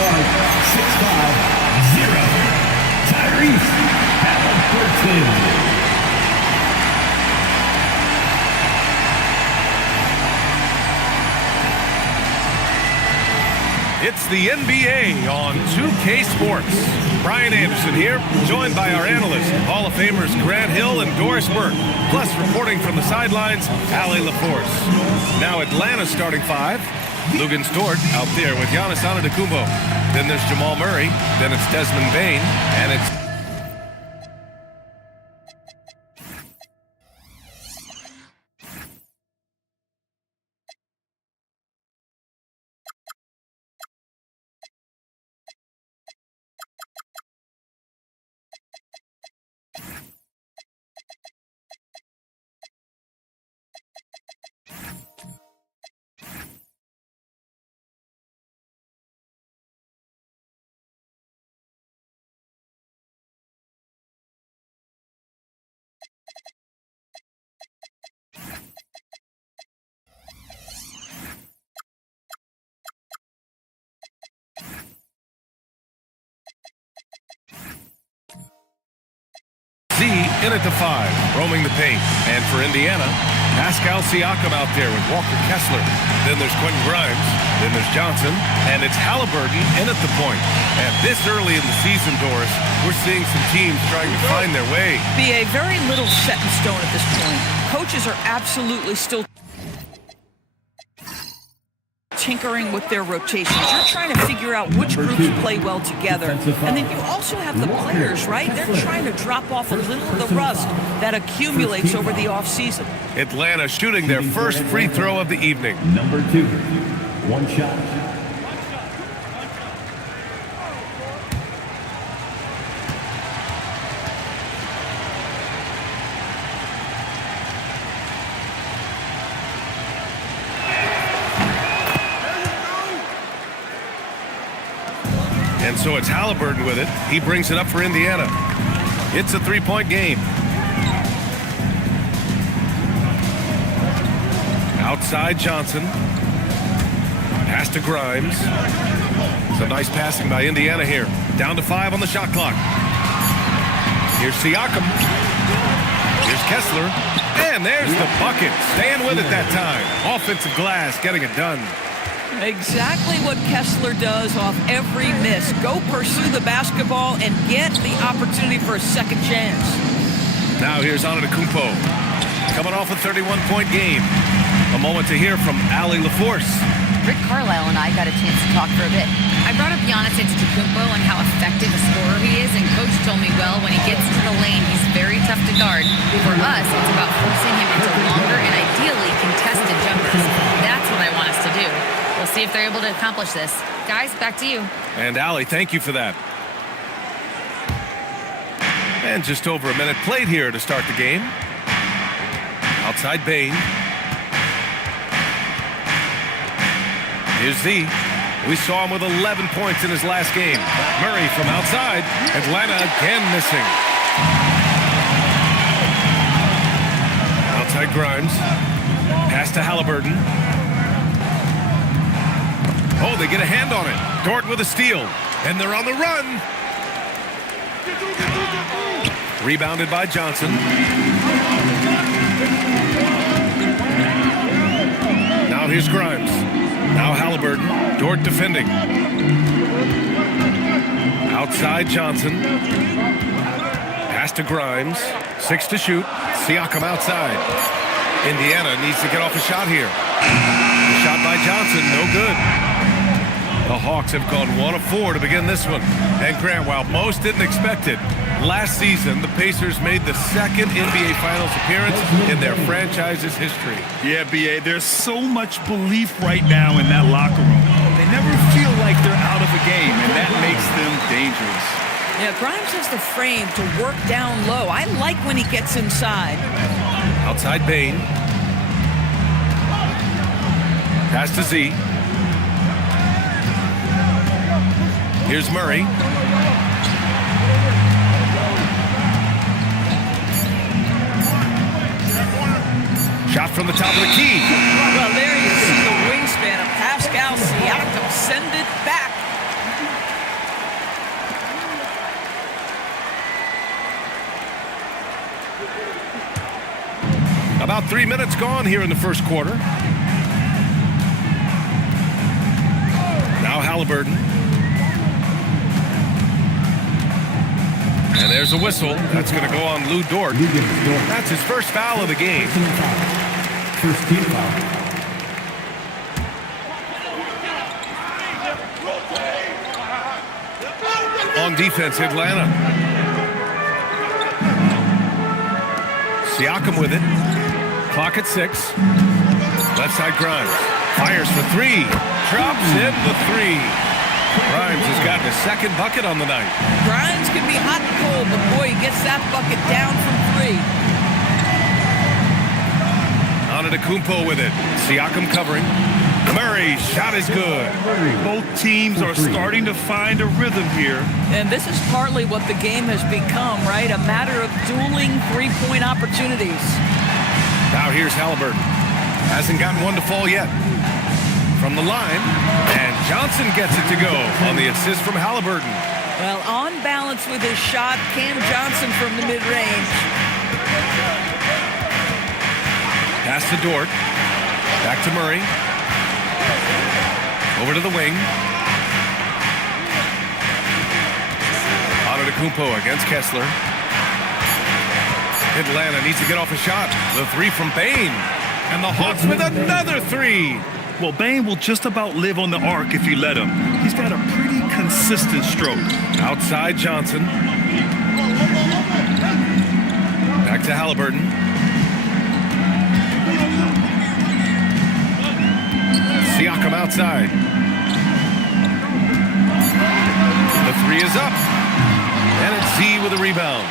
guard, 6'5", 0, Tyrese Halliburton. It's the NBA on 2K Sports. Brian Anderson here, joined by our analysts, Hall of Famers Grant Hill and Doris Burke. Plus, reporting from the sidelines, Allie LaForce. Now Atlanta's starting five. Lugan Stort out there with Giannis Antetokounmpo. Then there's Jamal Murray. Then it's Desmond Bane. And it's Z in at the 5, roaming the paint. And for Indiana, Pascal Siakam out there with Walker Kessler. Then there's Quentin Grimes. Then there's Johnson. And it's Halliburton in at the point. And this early in the season, Doris, we're seeing some teams trying to find their way. BA, very little set in stone at this point. Coaches are absolutely still tinkering with their rotations. You're trying to figure out which groups play well together. And then you also have the players, right? They're trying to drop off a little of the rust that accumulates over the offseason. Atlanta shooting their first free throw of the evening. Number 2, one shot. And so it's Halliburton with it. He brings it up for Indiana. It's a three-point game. Outside Johnson. Pass to Grimes. Some nice passing by Indiana here. Down to 5 on the shot clock. Here's Siakam. Here's Kessler. And there's the bucket. Staying with it that time. Offensive glass, getting it done. Exactly what Kessler does off every miss. Go pursue the basketball and get the opportunity for a second chance. Now here's Antetokounmpo. Coming off a 31-point game. A moment to hear from Allie LaForce. Rick Carlisle and I got a chance to talk for a bit. I brought up Giannis Antetokounmpo and how effective a scorer he is, and Coach told me, well, when he gets to the lane, he's very tough to guard. For us, it's about forcing him into longer and ideally contested jumpers. That's what I want us to do. We'll see if they're able to accomplish this. Guys, back to you. And Allie, thank you for that. And just over a minute played here to start the game. Outside Bane. Here's Z. We saw him with 11 points in his last game. Murray from outside. Atlanta again missing. Outside Grimes. Pass to Halliburton. Oh, they get a hand on it. Dort with a steal. And they're on the run. Rebounded by Johnson. Now here's Grimes. Now Halliburton. Dort defending. Outside Johnson. Pass to Grimes. 6 to shoot. Siakam outside. Indiana needs to get off a shot here. The shot by Johnson, no good. The Hawks have gone 1 of 4 to begin this one. And Grant, while most didn't expect it, last season the Pacers made the second NBA Finals appearance in their franchise's history. Yeah, B.A., there's so much belief right now in that locker room. They never feel like they're out of a game, and that makes them dangerous. Yeah, Grimes has the frame to work down low. I like when he gets inside. Outside Bane. Pass to Z. Here's Murray. Shot from the top of the key. Well, there you see the wingspan of Pascal Siakam. Send it back. 3 minutes gone here in the first quarter. Now Halliburton. And there's a whistle. That's going to go on Lou Dort. That's his first foul of the game. First team foul. On defense, Atlanta. Siakam with it. Clock at 6. Left side Grimes. Fires for 3. Drops in the 3. Grimes has gotten his second bucket on the night. Grimes can be hot and cold, but boy, he gets that bucket down from 3. Antetokounmpo with it. Siakam covering. Murray, shot is good. Both teams are starting to find a rhythm here. And this is partly what the game has become, right? A matter of dueling three-point opportunities. Now here's Halliburton. Hasn't gotten one to fall yet. From the line, and Johnson gets it to go on the assist from Halliburton. Well, on balance with his shot, Cam Johnson from the mid-range. Pass to Dort. Back to Murray. Over to the wing. Antetokounmpo against Kessler. Atlanta needs to get off a shot. The 3 from Bane. And the Hawks with another 3. Well, Bane will just about live on the arc if you let him. He's got a pretty consistent stroke. Outside Johnson. Back to Halliburton. Siakam outside. The 3 is up. And it's Z with a rebound.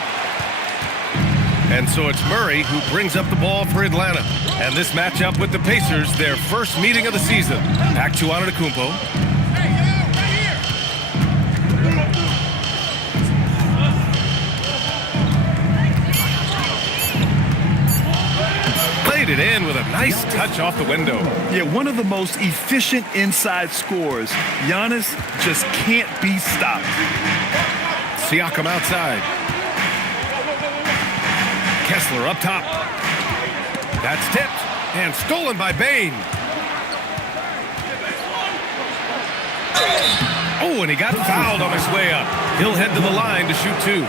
And so it's Murray who brings up the ball for Atlanta. And this matchup with the Pacers, their first meeting of the season. Back to Antetokounmpo. Played it in with a nice touch off the window. Yeah, one of the most efficient inside scorers. Giannis just can't be stopped. Siakam outside. Kessler up top. That's tipped and stolen by Bane. Oh, and he got fouled on his way up. He'll head to the line to shoot 2.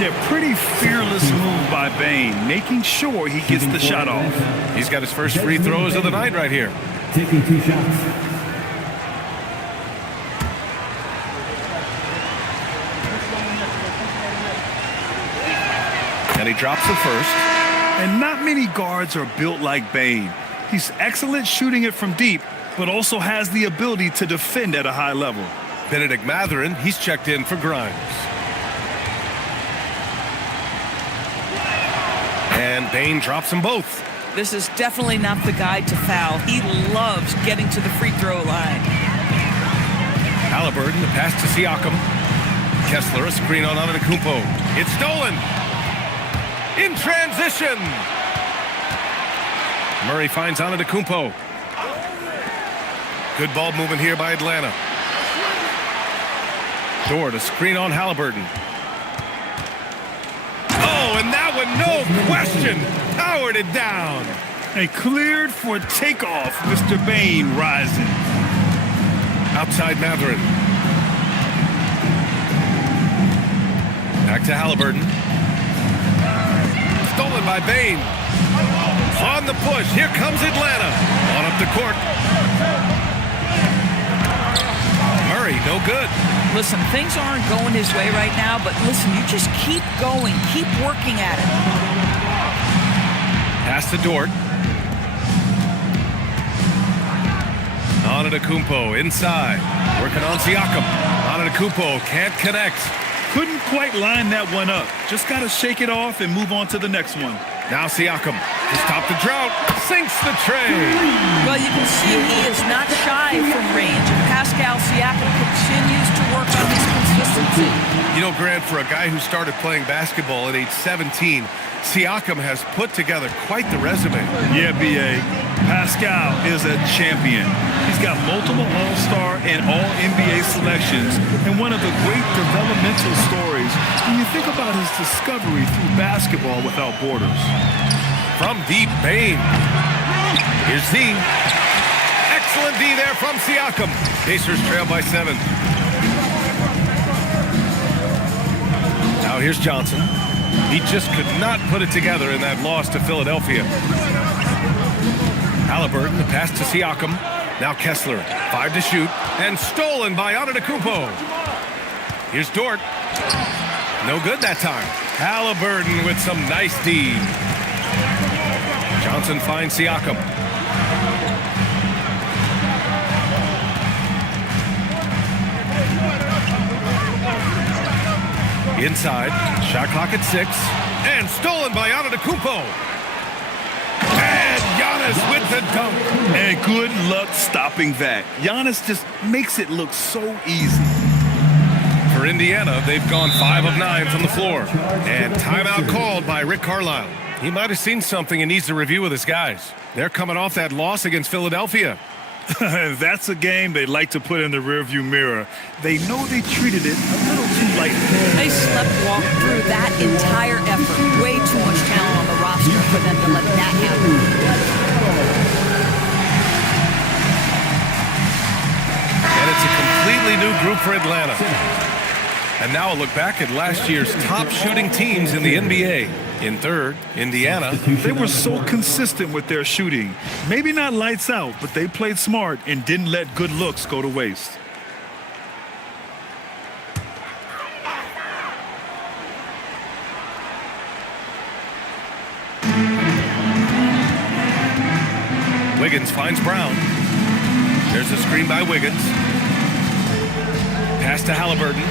Yeah, pretty fearless move by Bane, making sure he gets the shot off. He's got his first free throws of the night right here. Taking 2 shots. And he drops the first. And not many guards are built like Bane. He's excellent shooting it from deep, but also has the ability to defend at a high level. Benedict Mathurin, he's checked in for Grimes. And Bane drops them both. This is definitely not the guy to foul. He loves getting to the free throw line. Halliburton, the pass to Siakam. Kessler, a screen on Antetokounmpo. It's stolen. In transition. Murray finds Antetokounmpo. Good ball movement here by Atlanta. Dort, a screen on Halliburton. Oh, and that one, no question, powered it down. And cleared for takeoff, Mr. Bane rising. Outside Mathurin. Back to Halliburton. Stolen by Bane. On the push. Here comes Atlanta. On up the court. Murray, no good. Listen, things aren't going his way right now, but listen, you just keep going. Keep working at it. Pass to Dort. Antetokounmpo inside. Working on Siakam. Antetokounmpo can't connect. Couldn't quite line that one up. Just got to shake it off and move on to the next one. Now Siakam to stop the drought. Sinks the tray. Well, you can see he is not shy from range. And Pascal Siakam continues to work on his consistency. You know, Grant, for a guy who started playing basketball at age 17, Siakam has put together quite the resume. Yeah, B.A. Pascal is a champion. He's got multiple All-Star and All-NBA selections, and one of the great developmental stories when you think about his discovery through basketball without borders. from deep. Bain. Here's Z. Excellent D there from Siakam. Pacers trail by 7. Now here's Johnson. He just could not put it together in that loss to Philadelphia. Halliburton, the pass to Siakam. Now Kessler, 5 to shoot, and stolen by Antetokounmpo. Here's Dort. No good that time. Halliburton with some nice D. Johnson finds Siakam. Inside, shot clock at 6, and stolen by Antetokounmpo. And Giannis with the dunk. And good luck stopping that. Giannis just makes it look so easy. For Indiana, they've gone 5 of 9 from the floor. And timeout called by Rick Carlisle. He might have seen something and needs to review with his guys. They're coming off that loss against Philadelphia. That's a game they like to put in the rearview mirror. They know they treated it a little too lightly. They sleptwalked through that entire effort. Way too much talent on the roster for them to let that happen. And it's a completely new group for Atlanta. And now a look back at last year's top shooting teams in the NBA. In third, Indiana. They were so consistent with their shooting. Maybe not lights out, but they played smart and didn't let good looks go to waste. Wiggins finds Brown. There's a screen by Wiggins. Pass to Halliburton.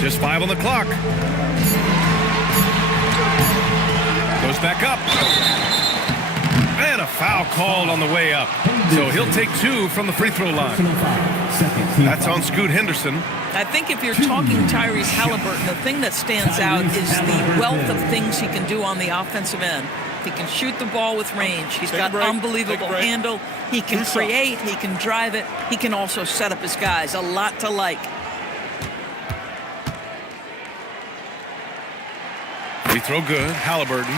Just 5 on the clock. Goes back up. And a foul called on the way up. So he'll take 2 from the free throw line. That's on Scoot Henderson. I think if you're talking Tyrese Halliburton, the thing that stands out is the wealth of things he can do on the offensive end. He can shoot the ball with range. He's got unbelievable handle. He can create. He can drive it. He can also set up his guys. A lot to like. Free throw good. Halliburton.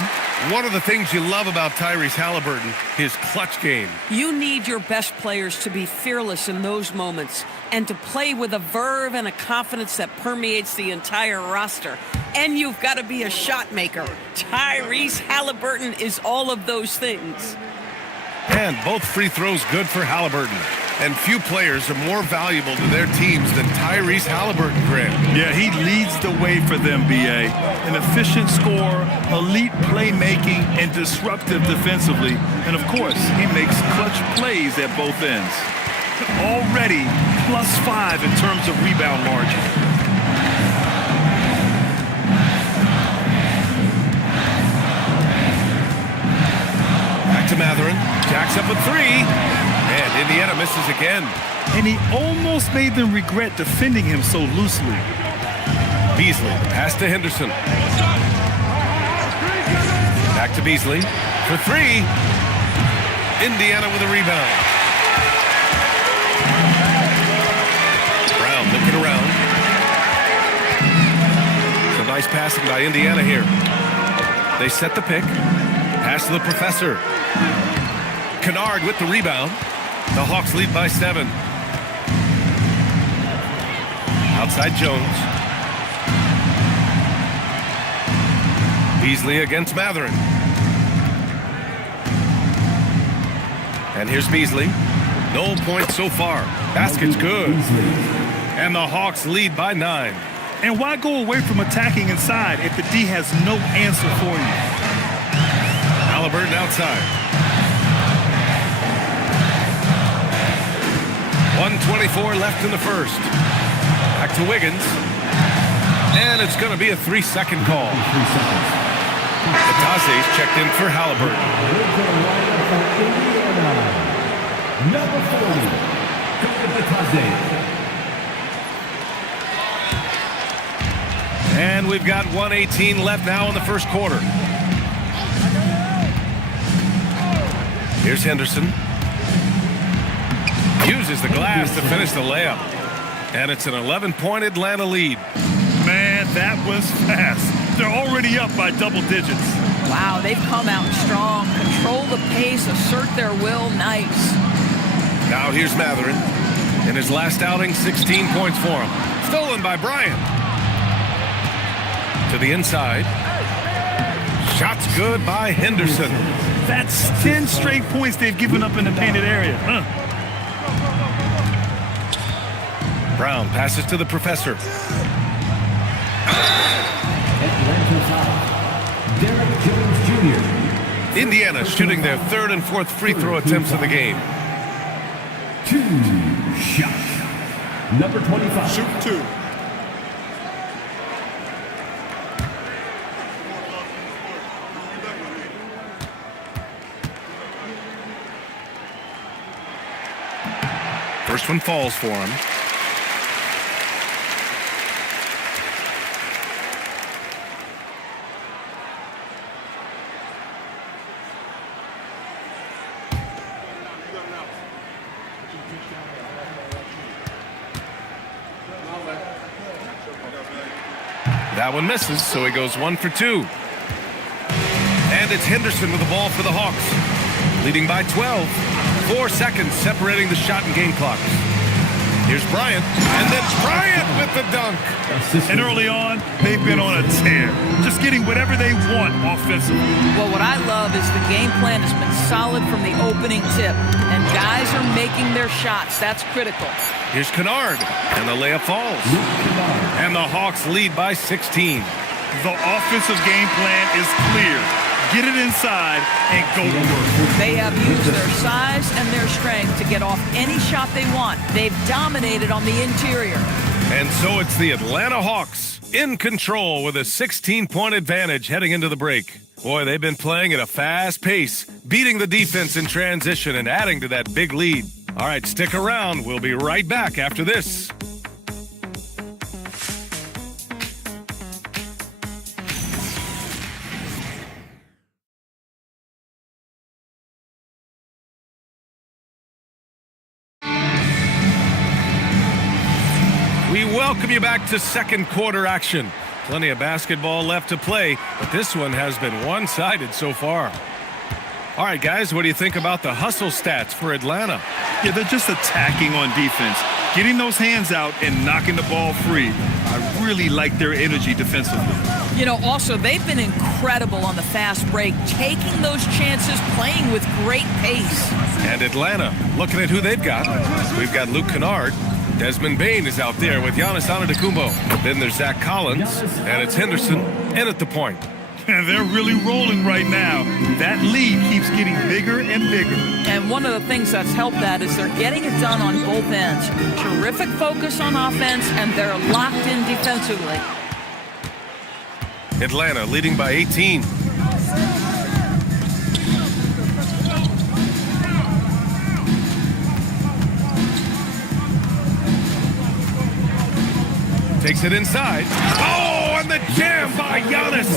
One of the things you love about Tyrese Halliburton, his clutch game. You need your best players to be fearless in those moments and to play with a verve and a confidence that permeates the entire roster. And you've got to be a shot maker. Tyrese Halliburton is all of those things. And both free throws good for Halliburton. And few players are more valuable to their teams than Tyrese Halliburton, Graham. Yeah, he leads the way for them, B.A. An efficient scorer, elite playmaking, and disruptive defensively. And, of course, he makes clutch plays at both ends. Already +5 in terms of rebound margin. Back to Mathurin. Jacks up a 3. And Indiana misses again. And he almost made them regret defending him so loosely. Beasley, pass to Henderson. Back to Beasley for 3. Indiana with a rebound. Brown looking around. Some nice passing by Indiana here. They set the pick. Pass to the professor. Kennard with the rebound. The Hawks lead by 7. Outside Jones. Beasley against Mathurin. And here's Beasley. No points so far. Basket's good. And the Hawks lead by 9. And why go away from attacking inside if the D has no answer for you? Halliburton outside. 1:24 left in the first. Back to Wiggins. And it's going to be a 3-second call. Batase's checked in for Halliburton. Number 40, And we've got 1:18 left now in the first quarter. Here's Henderson. Uses the glass to finish the layup. And it's an 11-point Atlanta lead. Man, that was fast. They're already up by double digits. Wow, they've come out strong. Control the pace, assert their will. Nice. Now here's Matherin. In his last outing, 16 points for him. Stolen by Bryant. To the inside. Shots good by Henderson. That's 10 straight points they've given up in the painted area. Brown passes to the professor. Derek Jones Jr. Indiana shooting their third and fourth free throw attempts of the game. 2 shots. Number 25. Shoot 2. First one falls for him. That one misses, so he goes 1 for 2. And it's Henderson with the ball for the Hawks. Leading by 12. 4 seconds separating the shot and game clocks. Here's Bryant, and then Bryant with the dunk. And early on, they've been on a tear. Just getting whatever they want offensively. Well, what I love is the game plan has been solid from the opening tip. And guys are making their shots. That's critical. Here's Kennard, and the layup falls. And the Hawks lead by 16. The offensive game plan is clear. Get it inside and go to work. They have used their size and their strength to get off any shot they want. They've dominated on the interior. And so it's the Atlanta Hawks in control with a 16-point advantage heading into the break. Boy, they've been playing at a fast pace, beating the defense in transition and adding to that big lead. All right, stick around. We'll be right back after this. We welcome you back to second quarter action. Plenty of basketball left to play, but this one has been one-sided so far. All right, guys, what do you think about the hustle stats for Atlanta? Yeah, they're just attacking on defense, getting those hands out and knocking the ball free. I really like their energy defensively. You know, also, they've been incredible on the fast break, taking those chances, playing with great pace. And Atlanta, looking at who they've got. We've got Luke Kennard. Desmond Bane is out there with Giannis Antetokounmpo. Then there's Zach Collins, and it's Henderson in at the point. And they're really rolling right now. That lead keeps getting bigger and bigger. And one of the things that's helped that is they're getting it done on both ends. Terrific focus on offense, and they're locked in defensively. Atlanta leading by 18. Takes it inside. Oh, and the jam by Giannis.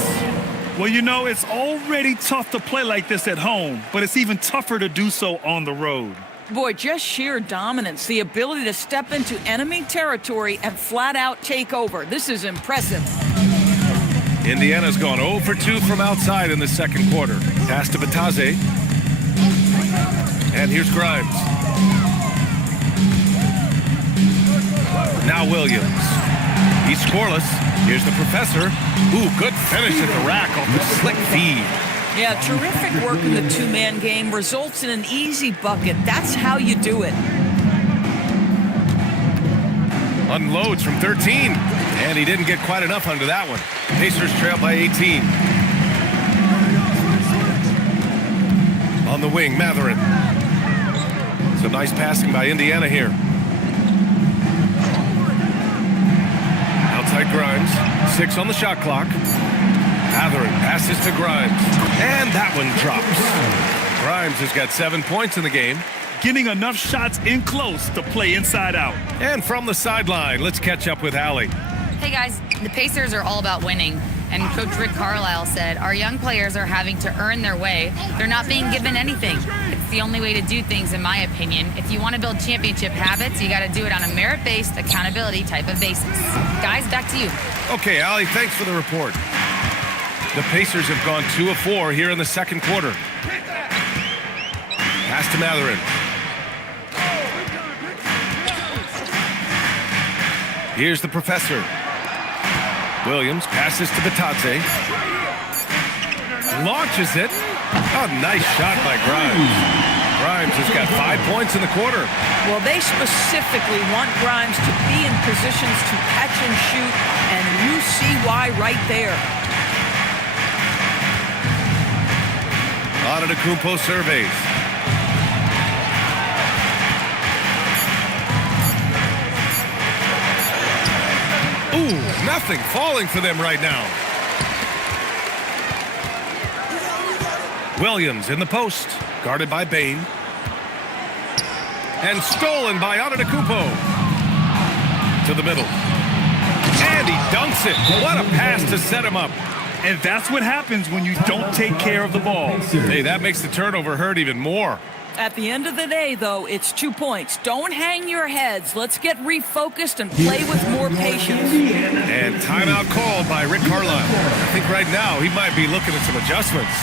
Well, you know, it's already tough to play like this at home, but it's even tougher to do so on the road. Boy, just sheer dominance, the ability to step into enemy territory and flat out take over. This is impressive. Indiana's gone 0 for 2 from outside in the second quarter. Pass to Batase. And here's Grimes. Now Williams. He's scoreless. Here's the professor. Ooh, good finish at the rack off the slick feed. Yeah, terrific work in the two-man game. Results in an easy bucket. That's how you do it. Unloads from 13. And he didn't get quite enough under that one. Pacers trail by 18. On the wing, Matherin. Some nice passing by Indiana here. Outside Grimes. 6 on the shot clock. Matherin passes to Grimes. And that one drops. Grimes has got 7 points in the game. Getting enough shots in close to play inside out. And from the sideline, let's catch up with Allie. Hey guys, the Pacers are all about winning. And Coach Rick Carlisle said, our young players are having to earn their way. They're not being given anything. It's the only way to do things, in my opinion. If you want to build championship habits, you got to do it on a merit-based accountability type of basis. Guys, back to you. Okay, Allie, thanks for the report. The Pacers have gone 2 of 4 here in the second quarter. Pass to Matherin. Here's the professor. Williams passes to Batadze. Launches it. Oh, nice shot by Grimes. Grimes has got 5 points in the quarter. Well, they specifically want Grimes to be in positions to catch and shoot, and you see why right there. Antetokounmpo surveys. Ooh, nothing falling for them right now. Williams in the post, guarded by Bane. And stolen by Antetokounmpo. To the middle. And he dunks it. What a pass to set him up. And that's what happens when you don't take care of the ball. Hey, that makes the turnover hurt even more. At the end of the day, though, it's 2 points. Don't hang your heads. Let's get refocused and play with more patience. And timeout called by Rick Carlisle. I think right now he might be looking at some adjustments.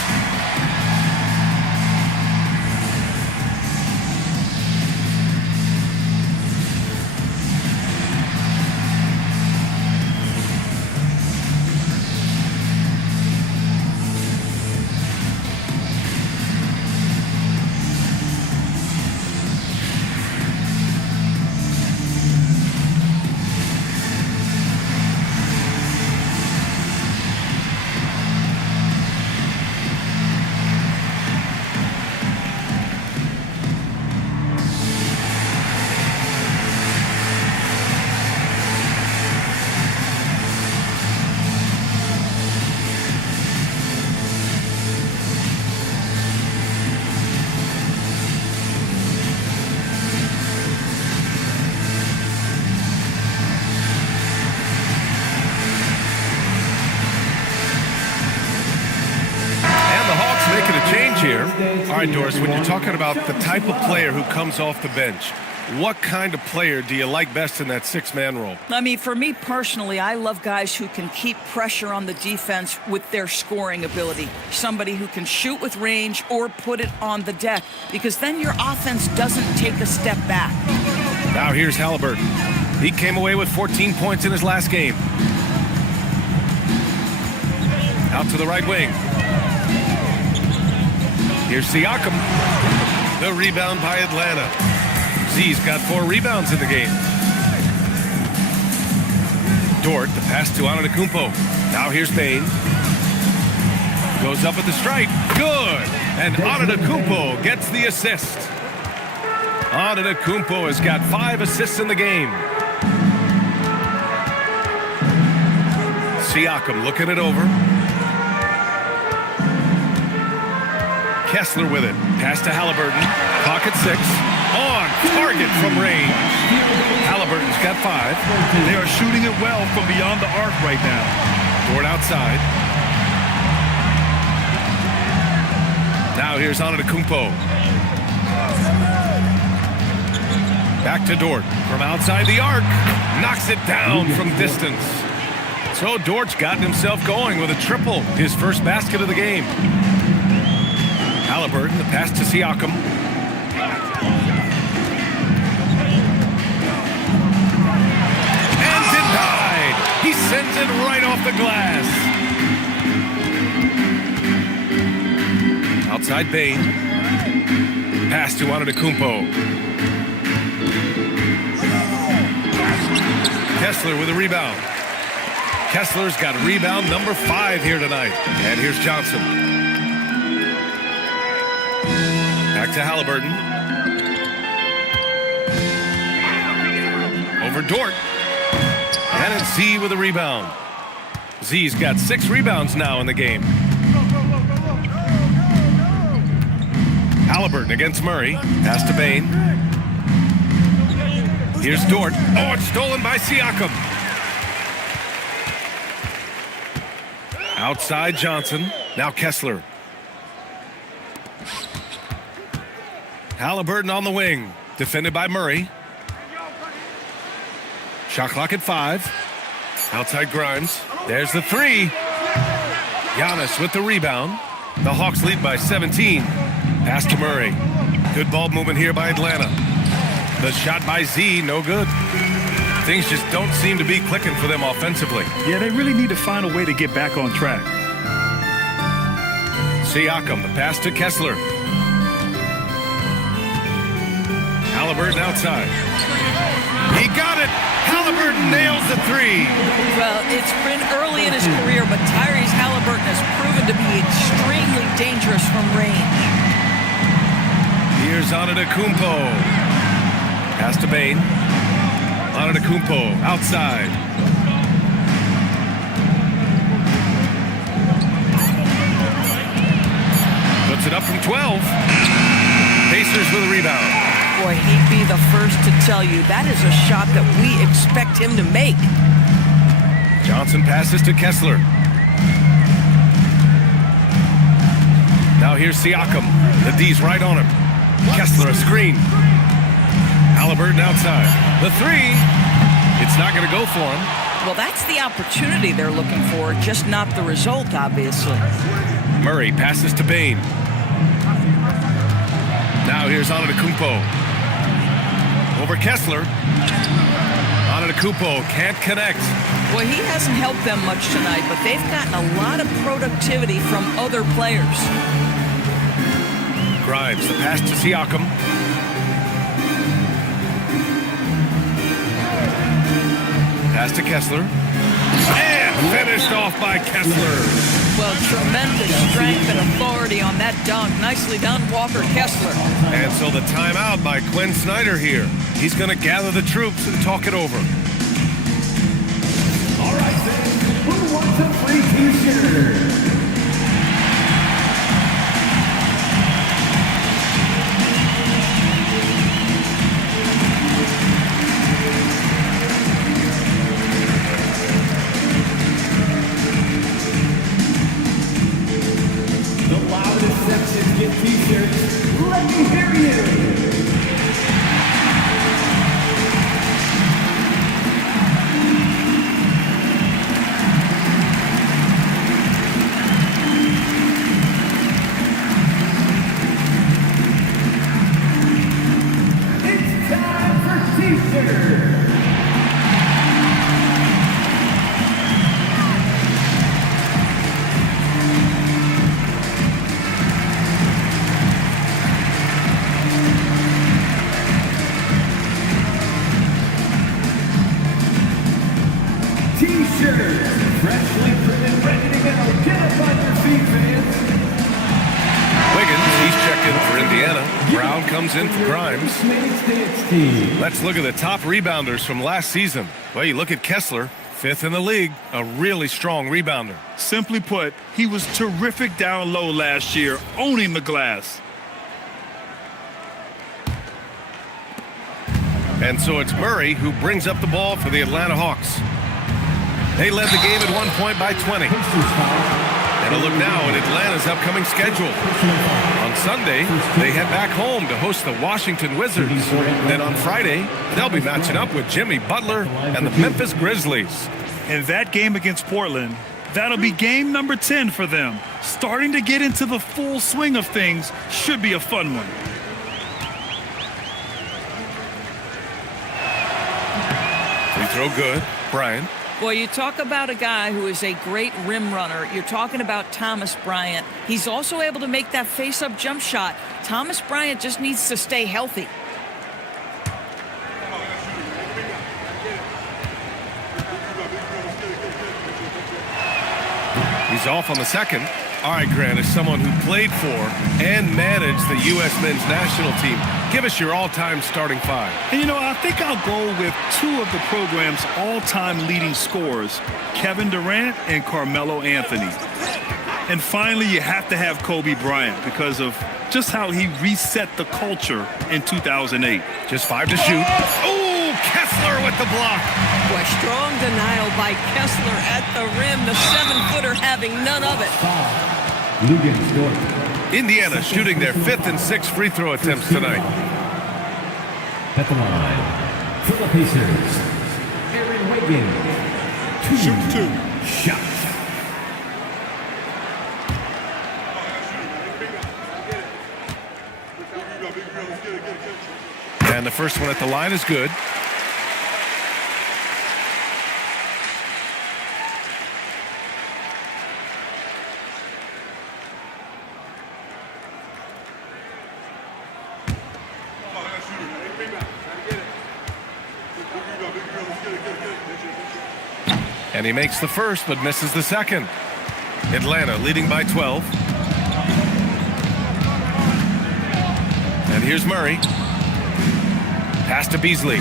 Here. All right, Doris, when you're talking about the type of player who comes off the bench, what kind of player do you like best in that six-man role? I mean, for me personally, I love guys who can keep pressure on the defense with their scoring ability. Somebody who can shoot with range or put it on the deck, because then your offense doesn't take a step back. Now here's Halliburton. He came away with 14 points in his last game. Out to the right wing. Here's Siakam. The rebound by Atlanta. Z's got 4 rebounds in the game. Dort, the pass to Antetokounmpo. Now here's Bane. Goes up at the stripe. Good. And Antetokounmpo gets the assist. Antetokounmpo has got 5 assists in the game. Siakam looking it over. Kessler with it. Pass to Halliburton. Pocket 6. On target from range. Halliburton's got 5. They are shooting it well from beyond the arc right now. Dort outside. Now here's Antetokounmpo. Back to Dort. From outside the arc. Knocks it down from distance. So Dort's gotten himself going with a triple. His first basket of the game. Halliburton, the pass to Siakam. And denied. He sends it right off the glass. Outside Bane. Pass to Antetokounmpo. Kessler with a rebound. Kessler's got rebound number 5 here tonight. And here's Johnson. Back to Halliburton. Over Dort. And it's Z with a rebound. Z's got 6 rebounds now in the game. Halliburton against Murray. Pass to Bane. Here's Dort. Oh, it's stolen by Siakam. Outside Johnson. Now Kessler. Halliburton on the wing. Defended by Murray. Shot clock at 5. Outside Grimes. There's the 3. Giannis with the rebound. The Hawks lead by 17. Pass to Murray. Good ball movement here by Atlanta. The shot by Z, no good. Things just don't seem to be clicking for them offensively. Yeah, they really need to find a way to get back on track. Siakam, the pass to Kessler. Halliburton outside. He got it. Halliburton nails the three. Well, it's been early in his career, but Tyrese Halliburton has proven to be extremely dangerous from range. Here's Antetokounmpo. Pass to Bane. Antetokounmpo outside. Puts it up from 12. Pacers with a rebound. Boy, he'd be the first to tell you that is a shot that we expect him to make. Johnson passes to Kessler. Now here's Siakam. The D's right on him. Kessler a screen. Halliburton outside. The three. It's not going to go for him. Well, that's the opportunity they're looking for, just not the result, obviously. Murray passes to Bane. Now here's Antetokounmpo. Over Kessler. Antetokounmpo can't connect. Well, he hasn't helped them much tonight, but they've gotten a lot of productivity from other players. Grimes, the pass to Siakam. Pass to Kessler. And finished off by Kessler. Well, tremendous strength and authority on that dunk. Nicely done, Walker Kessler. And so the timeout by Quinn Snyder here. He's going to gather the troops and talk it over. All right, then. Who wants a free t-shirt? Get t-shirts. Let me hear you. It's time for t-shirts. Freshly printed, ready to go. Get up on your feet, fans. Wiggins, he's checked in for Indiana. Brown comes in for Grimes. Let's look at the top rebounders from last season. Well, you look at Kessler, 5th in the league, a really strong rebounder. Simply put, he was terrific down low last year, owning the glass. And so it's Murray who brings up the ball for the Atlanta Hawks. They led the game at one point by 20. And a look now at Atlanta's upcoming schedule. On Sunday, they head back home to host the Washington Wizards. Then on Friday, they'll be matching up with Jimmy Butler and the Memphis Grizzlies. And that game against Portland, that'll be game number 10 for them. Starting to get into the full swing of things, should be a fun one. Free throw good. Bryant. Well, you talk about a guy who is a great rim runner. You're talking about Thomas Bryant. He's also able to make that face-up jump shot. Thomas Bryant just needs to stay healthy. He's off on the second. All right, Grant, as someone who played for and managed the U.S. men's national team, give us your all-time starting five. And, you know, I think I'll go with two of the program's all-time leading scorers, Kevin Durant and Carmelo Anthony. And finally, you have to have Kobe Bryant because of just how he reset the culture in 2008. Just 5 to shoot. Oh, Kessler with the block. Boy, strong denial by Kessler at the rim. The 7-footer having none of it. Indiana shooting their 5th and 6th free throw attempts tonight. At the line, for the Pacers, Aaron Wiggins. Shoot 2. Shot. And the first one at the line is good. And he makes the first, but misses the second. Atlanta leading by 12. And here's Murray. Pass to Beasley.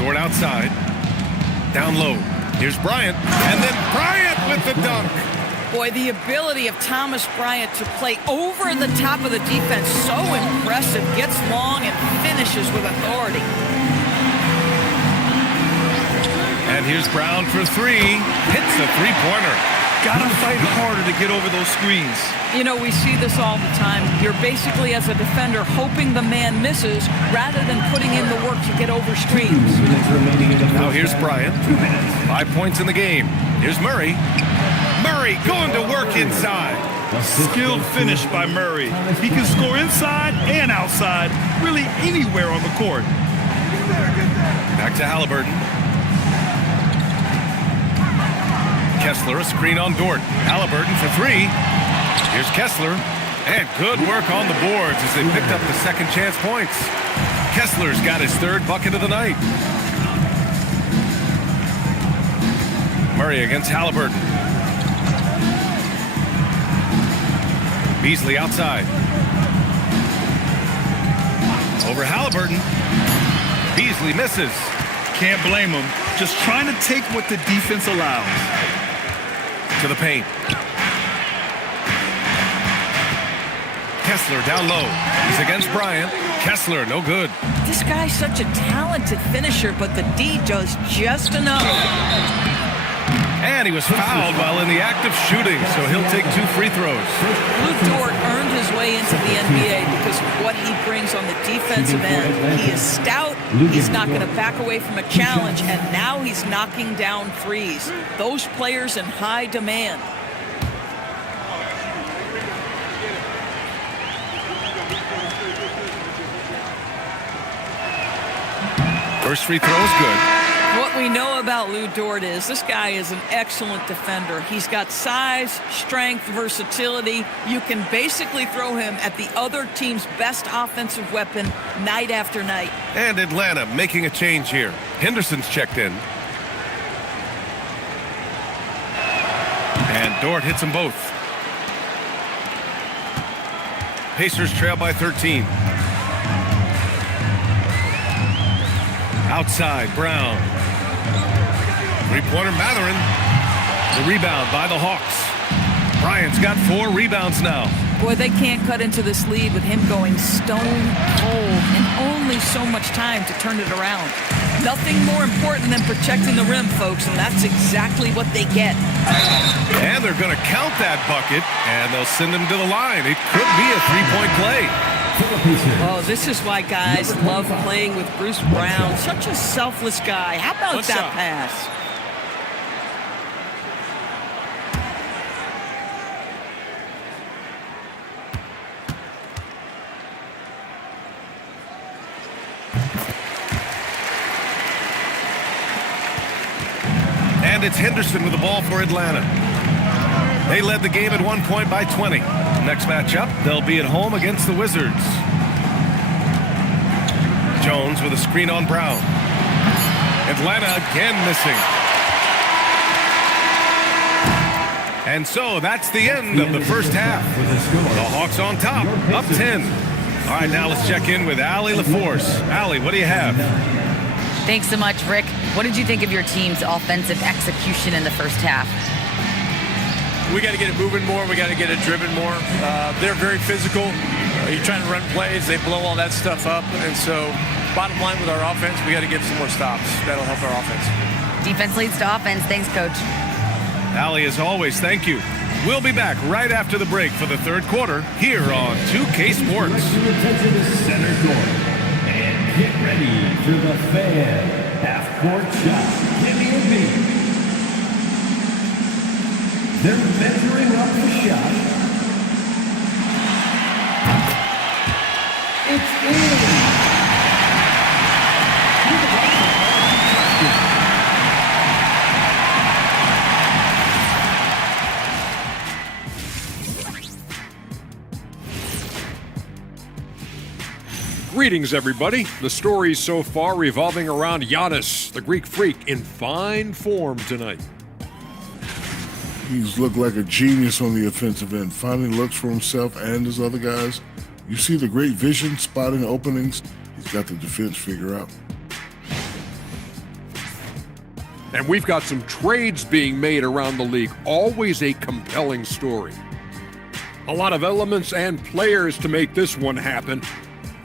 Dort outside. Down low. Here's Bryant. And then Bryant with the dunk. Boy, the ability of Thomas Bryant to play over the top of the defense, so impressive. Gets long and finishes with authority. And here's Brown for three. Hits a three-pointer. Gotta fight harder to get over those screens. You know, we see this all the time. You're basically, as a defender, hoping the man misses rather than putting in the work to get over screens. Now here's Bryant. 5 points in the game. Here's Murray. Murray going to work inside. Skilled finish by Murray. He can score inside and outside, really anywhere on the court. Back to Halliburton. Kessler, a screen on Dort. Halliburton for three. Here's Kessler. And good work on the boards as they picked up the second chance points. Kessler's got his third bucket of the night. Murray against Halliburton. Beasley outside. Over Halliburton. Beasley misses. Can't blame him. Just trying to take what the defense allows. To the paint. Kessler down low. He's against Bryant. Kessler, no good. This guy's such a talented finisher, but the D does just enough. And he was fouled while in the act of shooting, so he'll take 2 free throws. Lou Dort earned his way into the NBA because of what he brings on the defensive end. He is stout, he's not going to back away from a challenge, and now he's knocking down threes. Those players in high demand. First free throw is good. What we know about Lou Dort is this guy is an excellent defender. He's got size, strength, versatility. You can basically throw him at the other team's best offensive weapon night after night. And Atlanta making a change here. Henderson's checked in. And Dort hits them both. Pacers trail by 13. Outside, Brown. Three-pointer, Matherin. The rebound by the Hawks. Bryant's got 4 rebounds now. Boy, they can't cut into this lead with him going stone cold and only so much time to turn it around. Nothing more important than protecting the rim, folks, and that's exactly what they get. And they're going to count that bucket, and they'll send him to the line. It could be a three-point play. Oh, this is why guys love playing with Bruce Brown. Such a selfless guy. How about that pass? And it's Henderson with the ball for Atlanta. They led the game at one point by 20. Next matchup, they'll be at home against the Wizards. Jones with a screen on Brown. Atlanta again missing. And so that's the end of the first half. The Hawks on top, up 10. All right, now let's check in with Allie LaForce. Allie, what do you have? Thanks so much, Rick. What did you think of your team's offensive execution in the first half? We got to get it moving more. We got to get it driven more. They're very physical. You're trying to run plays. They blow all that stuff up. And so bottom line with our offense, we got to get some more stops. That'll help our offense. Defense leads to offense. Thanks, Coach. Allie, as always, thank you. We'll be back right after the break for the third quarter here on 2K Sports. Center court. And get ready for the fan half-court shot. Give me a beat. They're measuring up the shot. Greetings, everybody. The stories so far revolving around Giannis, the Greek freak, in fine form tonight. He's looked like a genius on the offensive end, finding looks for himself and his other guys. You see the great vision, spotting openings. He's got the defense figured out. And we've got some trades being made around the league. Always a compelling story. A lot of elements and players to make this one happen.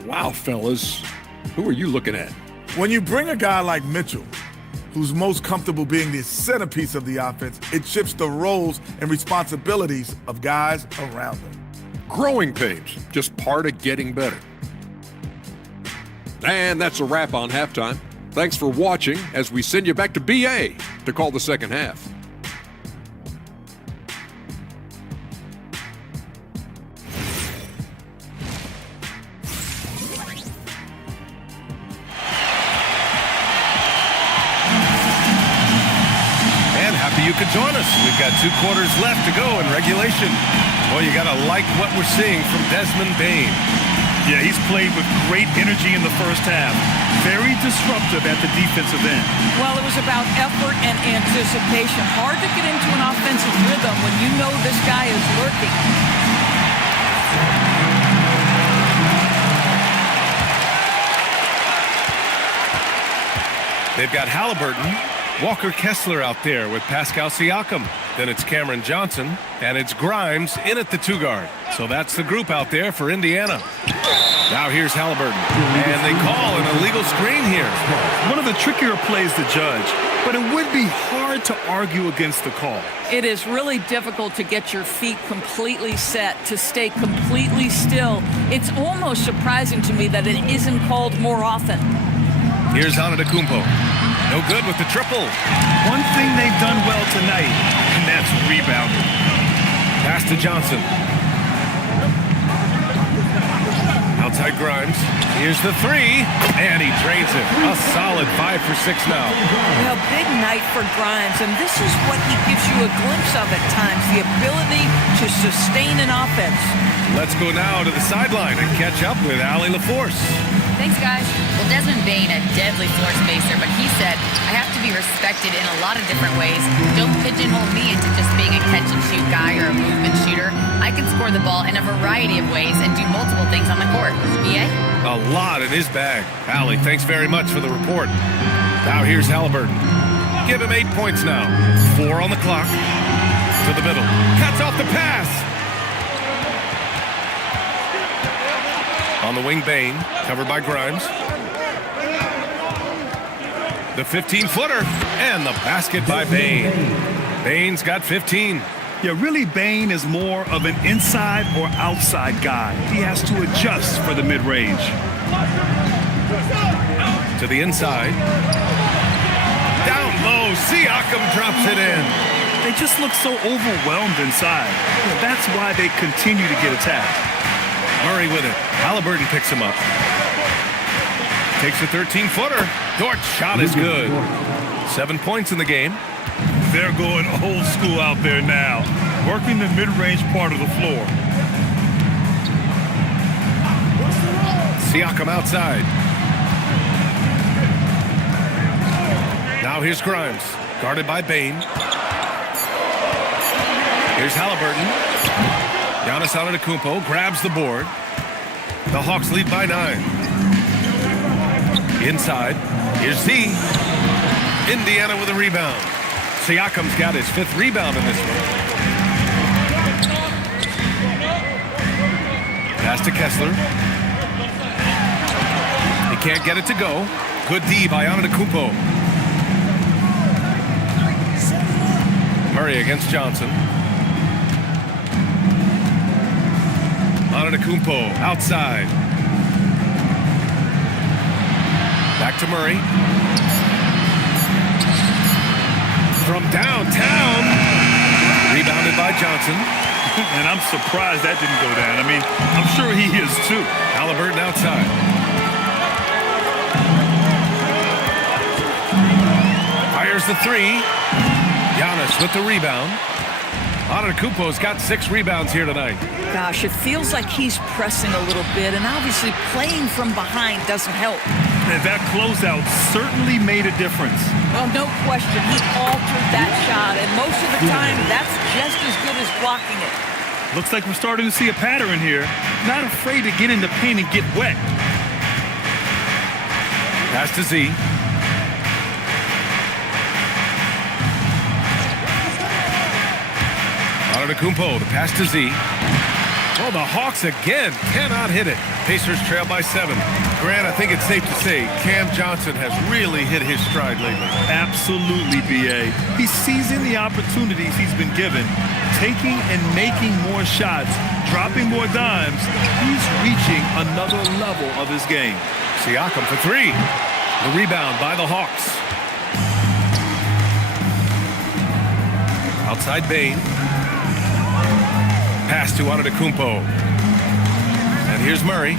Wow, fellas, who are you looking at? When you bring a guy like Mitchell, who's most comfortable being the centerpiece of the offense, it shifts the roles and responsibilities of guys around him. Growing pains, just part of getting better. And that's a wrap on halftime. Thanks for watching as we send you back to BA to call the second half. You could join us. We've got 2 quarters left to go in regulation. Well, you got to like what we're seeing from Desmond Bane. Yeah, he's played with great energy in the first half. Very disruptive at the defensive end. Well, it was about effort and anticipation. Hard to get into an offensive rhythm when you know this guy is lurking. They've got Halliburton, Walker Kessler out there with Pascal Siakam. Then it's Cameron Johnson, and it's Grimes in at the 2 guard. So that's the group out there for Indiana. Now here's Halliburton, and they call an illegal screen here. One of the trickier plays to judge, but it would be hard to argue against the call. It is really difficult to get your feet completely set, to stay completely still. It's almost surprising to me that it isn't called more often. Here's Antetokounmpo. No good with the triple. One thing they've done well tonight, and that's rebounding. Pass to Johnson. Outside Grimes. Here's the 3, and he drains it. A solid 5 for 6 now. Well, big night for Grimes, and this is what he gives you a glimpse of at times, the ability to sustain an offense. Let's go now to the sideline and catch up with Allie LaForce. Thanks, guys. Well, Desmond Bane, a deadly floor spacer, but he said, I have to be respected in a lot of different ways. Don't pigeonhole me into just being a catch-and-shoot guy or a movement shooter. I can score the ball in a variety of ways and do multiple things on the court. BA? A lot in his bag. Allie, thanks very much for the report. Now here's Halliburton. Give him 8 points now. 4 on the clock. To the middle. Cuts off the pass. On the wing, Bane, covered by Grimes. The 15-footer, and the basket by Bane. Bane's got 15. Yeah, really, Bane is more of an inside or outside guy. He has to adjust for the mid-range. To the inside. Down low, Siakam drops it in. They just look so overwhelmed inside. Yeah, that's why they continue to get attacked. Murray with it. Halliburton picks him up. Takes a 13-footer. Dort's shot is good. 7 points in the game. They're going old school out there now, working the mid-range part of the floor. Siakam outside. Now here's Grimes, guarded by Bane. Here's Halliburton. Giannis Antetokounmpo grabs the board. The Hawks lead by 9. Inside, here's Z. Indiana with a rebound. Siakam's got his 5th rebound in this one. Pass to Kessler. He can't get it to go. Good D by Antetokounmpo. Murray against Johnson. Antetokounmpo outside. Back to Murray. From downtown. Rebounded by Johnson. And I'm surprised that didn't go down. I mean, I'm sure he is too. Halliburton outside. Fires the 3. Giannis with the rebound. Antetokounmpo's got 6 rebounds here tonight. Gosh, it feels like he's pressing a little bit, and obviously playing from behind doesn't help. And that closeout certainly made a difference. Well, no question. He altered that shot, and most of the time, that's just as good as blocking it. Looks like we're starting to see a pattern here. Not afraid to get in the paint and get wet. Pass to Z. Antetokounmpo, the pass to Z. Oh, the Hawks again cannot hit it. Pacers trail by 7. Grant, I think it's safe to say Cam Johnson has really hit his stride lately. Absolutely, B.A. He's seizing the opportunities he's been given, taking and making more shots, dropping more dimes. He's reaching another level of his game. Siakam for 3. The rebound by the Hawks. Outside Bane. Pass to Antetokounmpo. And here's Murray.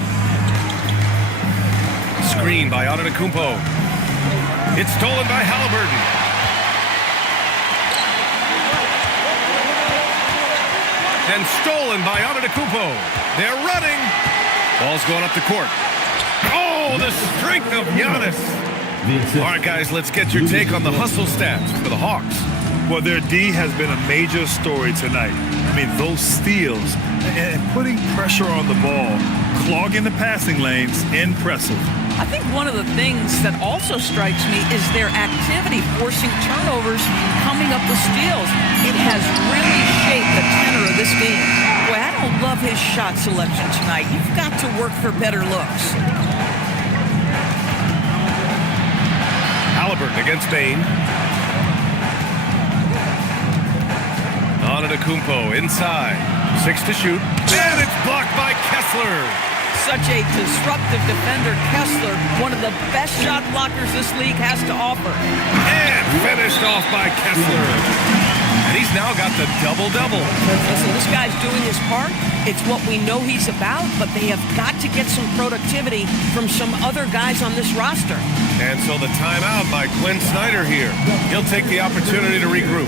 Screen by Antetokounmpo. It's stolen by Halliburton. And stolen by Antetokounmpo. They're running. Ball's going up the court. Oh, the strength of Giannis. All right, guys, let's get your take on the hustle stats for the Hawks. Well, their D has been a major story tonight. I mean, those steals and putting pressure on the ball, clogging the passing lanes, impressive. I think one of the things that also strikes me is their activity forcing turnovers, coming up with steals. It has really shaped the tenor of this game. Boy, I don't love his shot selection tonight. You've got to work for better looks. Halliburton against Bane. Antetokounmpo inside. 6 to shoot. And it's blocked by Kessler. Such a disruptive defender, Kessler, one of the best shot blockers this league has to offer. And finished off by Kessler. And he's now got the double-double. Listen, this guy's doing his part. It's what we know he's about, but they have got to get some productivity from some other guys on this roster. And so the timeout by Quinn Snyder here. He'll take the opportunity to regroup.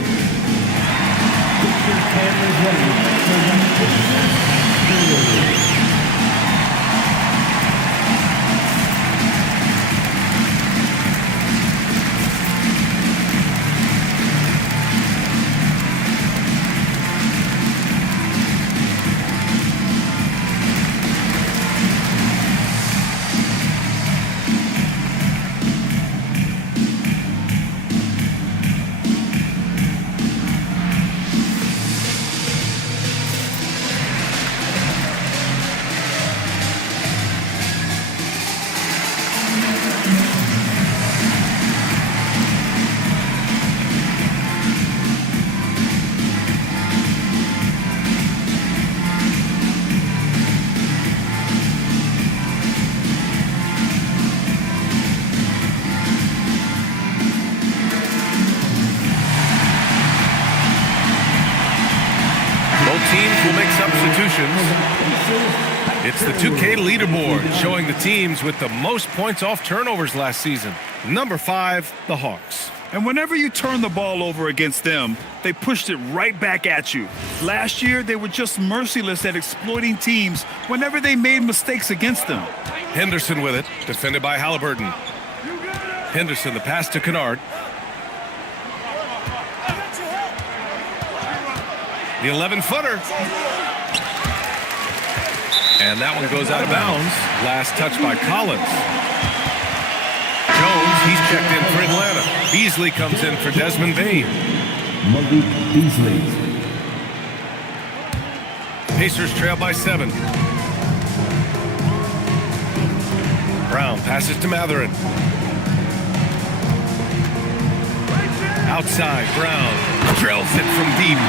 Teams will make substitutions. It's the 2K leaderboard showing the teams with the most points off turnovers last season. Number 5, the Hawks. And whenever you turn the ball over against them, they pushed it right back at you. Last year, they were just merciless at exploiting teams whenever they made mistakes against them. Henderson with it, defended by Halliburton. Henderson, the pass to Kennard. The 11-footer. And that one goes out of bounds. Last touch by Collins. Jones, he's checked in for Atlanta. Beasley comes in for Desmond Bane. Malik Beasley. Pacers trail by 7. Brown passes to Matherin. Outside, Brown drills it from deep.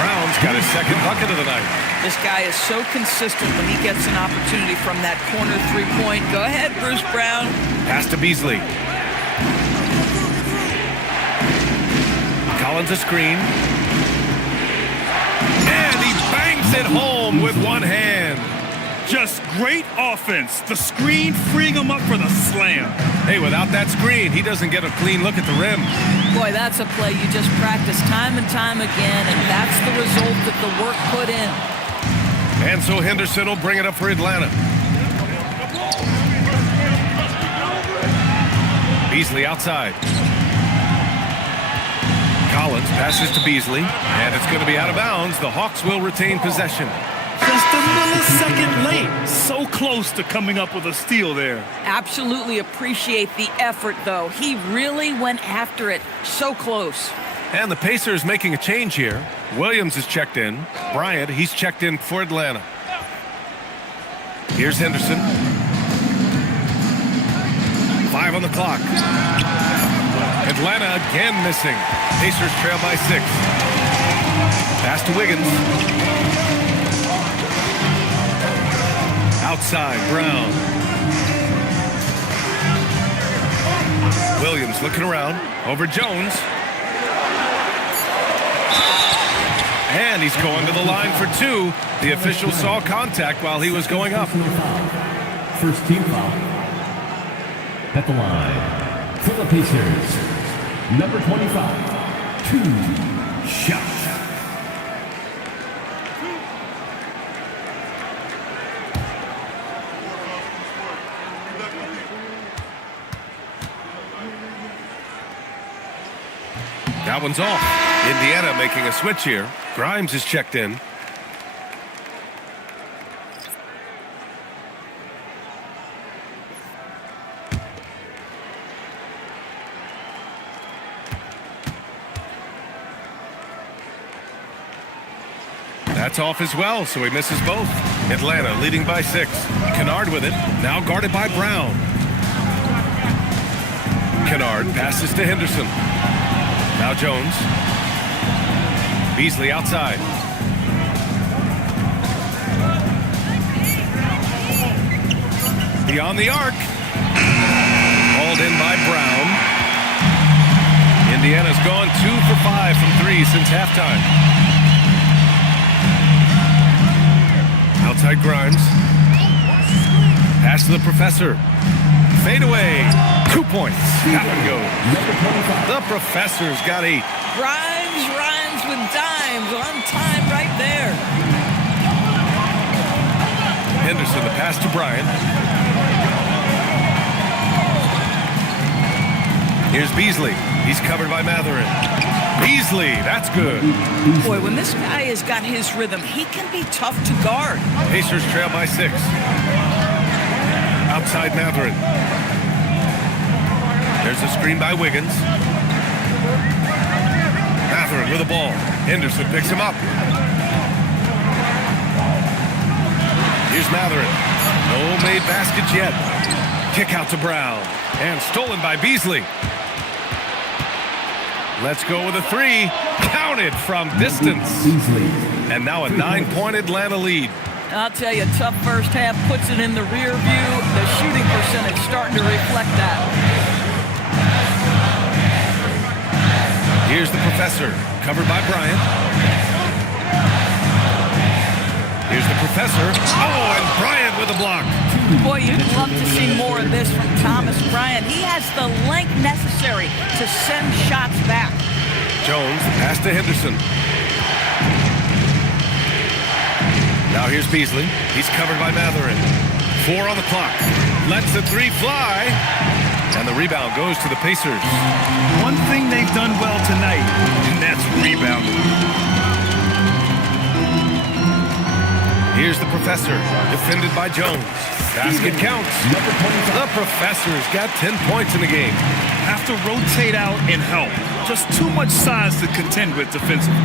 Brown's got his second bucket of the night. This guy is so consistent when he gets an opportunity from that corner three-point. Go ahead, Bruce Brown. Pass to Beasley. Collins a screen. And he bangs it home with one hand. Just great offense. The screen freeing him up for the slam. Hey, without that screen, he doesn't get a clean look at the rim. Boy, that's a play you just practice time and time again, and that's the result of the work put in. And so Henderson will bring it up for Atlanta. Beasley outside. Collins passes to Beasley, and it's going to be out of bounds. The Hawks will retain possession. Just a millisecond late. So close to coming up with a steal there. Absolutely appreciate the effort, though. He really went after it. So close. And the Pacers making a change here. Williams is checked in. Bryant, he's checked in for Atlanta. Here's Henderson. 5 on the clock. Atlanta again missing. Pacers trail by 6. Pass to Wiggins. Outside, Brown. Williams looking around. Over Jones. And he's going to the line for 2. The official saw contact while he was going up. First team foul. At the line for the Pacers. Number 25. 2 shots. That one's off. Indiana making a switch here. Grimes is checked in. That's off as well, so he misses both. Atlanta leading by 6. Kennard with it, now guarded by Brown. Kennard passes to Henderson. Now Jones. Beasley outside. Beyond the arc. Hauled in by Brown. Indiana's gone 2 for 5 from 3 since halftime. Outside Grimes. Pass to the professor. Fade away. 2 points. That one goes. The professor's got 8. Grimes rhymes with dimes. On time right there. Henderson, the pass to Bryant. Here's Beasley. He's covered by Matherin. Beasley, that's good. Boy, when this guy has got his rhythm, he can be tough to guard. Pacers trail by 6. Outside Matherin. There's a screen by Wiggins. Matherin with the ball. Henderson picks him up. Here's Matherin. No made baskets yet. Kick out to Brown. And stolen by Beasley. Let's go with a 3. Counted from distance. And now a 9-point Atlanta lead. I'll tell you, tough first half puts it in the rear view. The shooting percentage starting to reflect that. Here's the professor, covered by Bryant. Here's the professor. Oh, and Bryant with a block. Boy, you'd love to see more of this from Thomas Bryant. He has the length necessary to send shots back. Jones, pass to Henderson. Now here's Beasley. He's covered by Matherin. 4 on the clock. Lets the 3 fly. And the rebound goes to the Pacers. One thing they've done well tonight, and that's rebounding. Here's the professor, defended by Jones. Basket counts. The professor's got 10 points in the game. Have to rotate out and help. Just too much size to contend with defensively.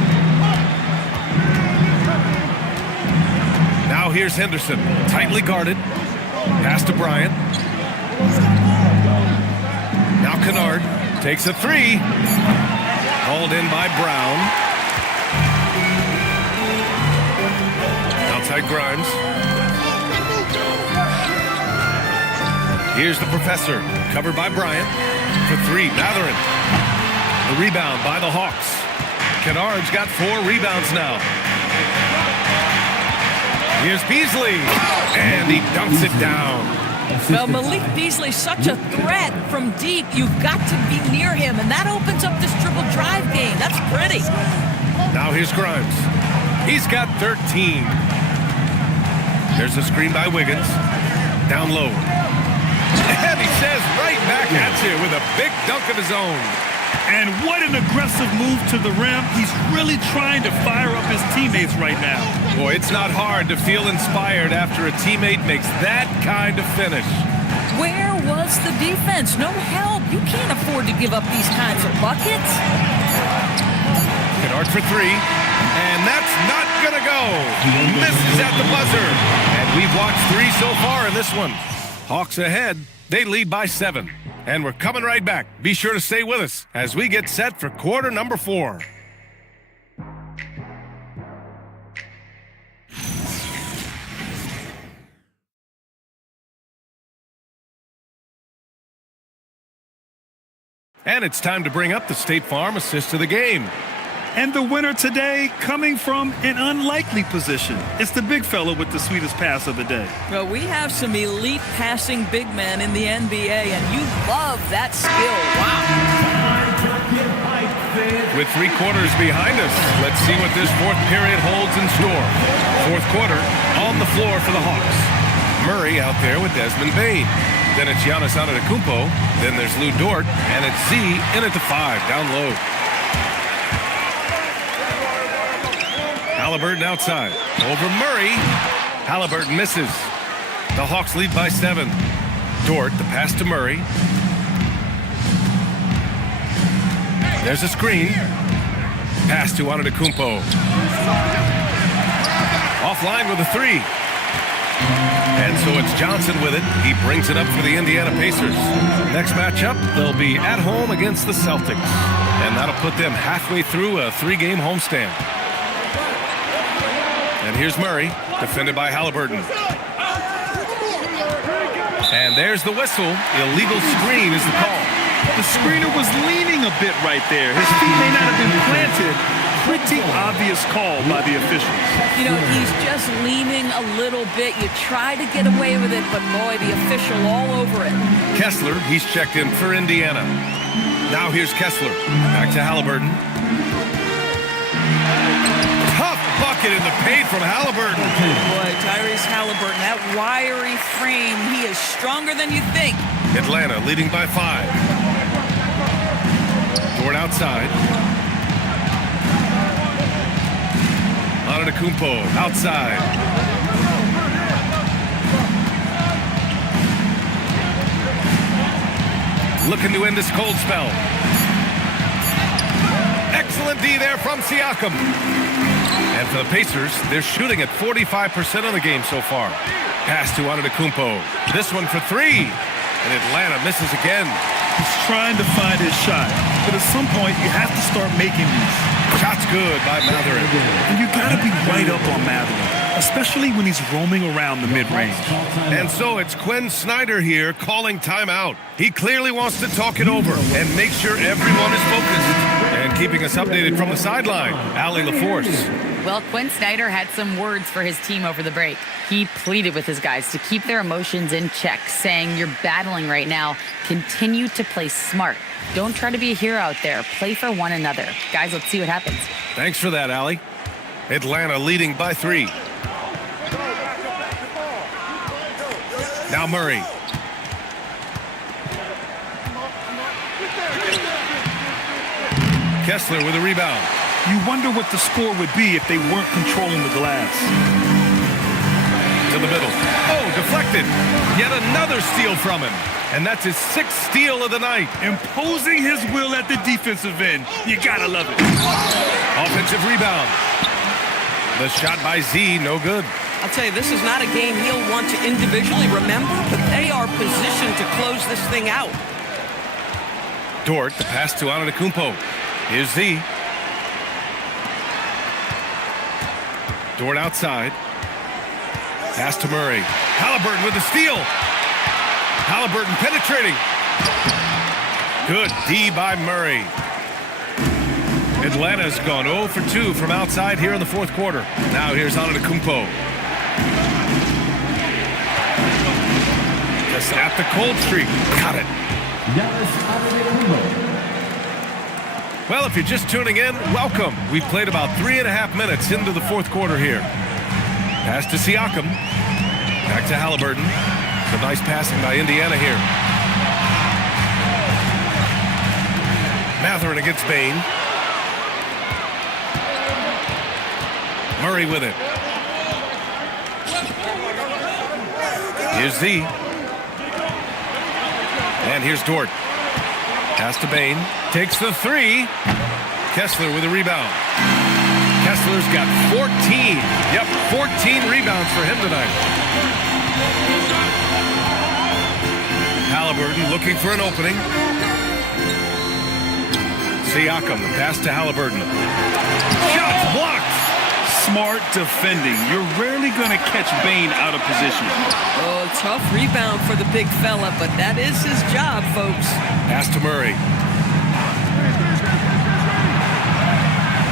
Now here's Henderson, tightly guarded. Pass to Bryant. Now Kennard takes a 3. Hauled in by Brown. Outside Grimes. Here's the professor, covered by Bryant. For 3, Matherin. The rebound by the Hawks. Kennard's got 4 rebounds now. Here's Beasley. And he dunks it down. Well, Malik Beasley's such a threat from deep. You've got to be near him, and that opens up this dribble drive game. That's pretty. Now here's Grimes. He's got 13. There's a screen by Wiggins. Down low. And he says right back at you with a big dunk of his own. And what an aggressive move to the rim. He's really trying to fire up his teammates right now. Boy, it's not hard to feel inspired after a teammate makes that kind of finish. Where was the defense? No help. You can't afford to give up these kinds of buckets. Kennard for three. And that's not going to go. Misses at the buzzer. And we've watched three so far in this one. Hawks ahead. They lead by 7. And we're coming right back. Be sure to stay with us as we get set for quarter number 4. And it's time to bring up the State Farm assist of the game. And the winner today coming from an unlikely position. It's the big fella with the sweetest pass of the day. Well, we have some elite passing big men in the NBA, and you love that skill. Wow. With 3 quarters behind us, let's see what this fourth period holds in store. Fourth quarter on the floor for the Hawks. Murray out there with Desmond Bane. Then it's Giannis Antetokounmpo. Then there's Lou Dort, and it's Z in at the 5, down low. Halliburton outside. Over Murray. Halliburton misses. The Hawks lead by 7. Dort, the pass to Murray. There's a screen. Pass to Antetokounmpo. Offline with a 3. And so it's Johnson with it. He brings it up for the Indiana Pacers. Next matchup, they'll be at home against the Celtics. And that'll put them halfway through a 3-game homestand. And here's Murray, defended by Halliburton. And there's the whistle. Illegal screen is the call. The screener was leaning a bit right there. His feet may not have been planted. Pretty obvious call by the officials. You know, he's just leaning a little bit. You try to get away with it, but boy, the official all over it. Kessler, he's checked in for Indiana. Now here's Kessler. Back to Halliburton. Tough bucket in the paint from Halliburton. Boy, Tyrese Halliburton, that wiry frame, he is stronger than you think. Atlanta leading by 5. Dort outside. Antetokounmpo outside. Looking to end this cold spell. Excellent D there from Siakam. And for the Pacers, they're shooting at 45% of the game so far. Pass to Antetokounmpo. This one for 3. And Atlanta misses again. He's trying to find his shot. But at some point, you have to start making these. Shot's good by Matherin. And you got to be right up on Matherin, especially when he's roaming around the mid-range. And so it's Quinn Snyder here calling timeout. He clearly wants to talk it over and make sure everyone is focused. And keeping us updated from the sideline, Allie LaForce. Well, Quinn Snyder had some words for his team over the break. He pleaded with his guys to keep their emotions in check, saying, "You're battling right now. Continue to play smart. Don't try to be a hero out there. Play for one another." Guys, let's see what happens. Thanks for that, Allie. Atlanta leading by 3. Now Murray. Kessler with a rebound. You wonder what the score would be if they weren't controlling the glass. To the middle. Oh, deflected. Yet another steal from him. And that's his 6th steal of the night. Imposing his will at the defensive end. You gotta love it. Offensive rebound. The shot by Z, no good. I'll tell you, this is not a game he'll want to individually remember, but they are positioned to close this thing out. Dort, the pass to Antetokounmpo. Here's Z. Dort outside. Pass to Murray. Halliburton with the steal. Halliburton penetrating. Good D by Murray. Atlanta's gone 0 for 2 from outside here in the fourth quarter. Now here's Antetokounmpo. Just at the cold streak. Got it. Well, if you're just tuning in, welcome. We've played about 3.5 minutes into the fourth quarter here. Pass to Siakam. Back to Halliburton. Some nice passing by Indiana here. Matherin against Bain. Murray with it. Here's Z. And here's Dort. Pass to Bain. Takes the three. Kessler with a rebound. Kessler's got 14. Yep, 14 rebounds for him tonight. Halliburton looking for an opening. Siakam, the pass to Halliburton. Shots blocked. Smart defending. You're rarely going to catch Bain out of position. Oh, tough rebound for the big fella, but that is his job, folks. Pass to Murray.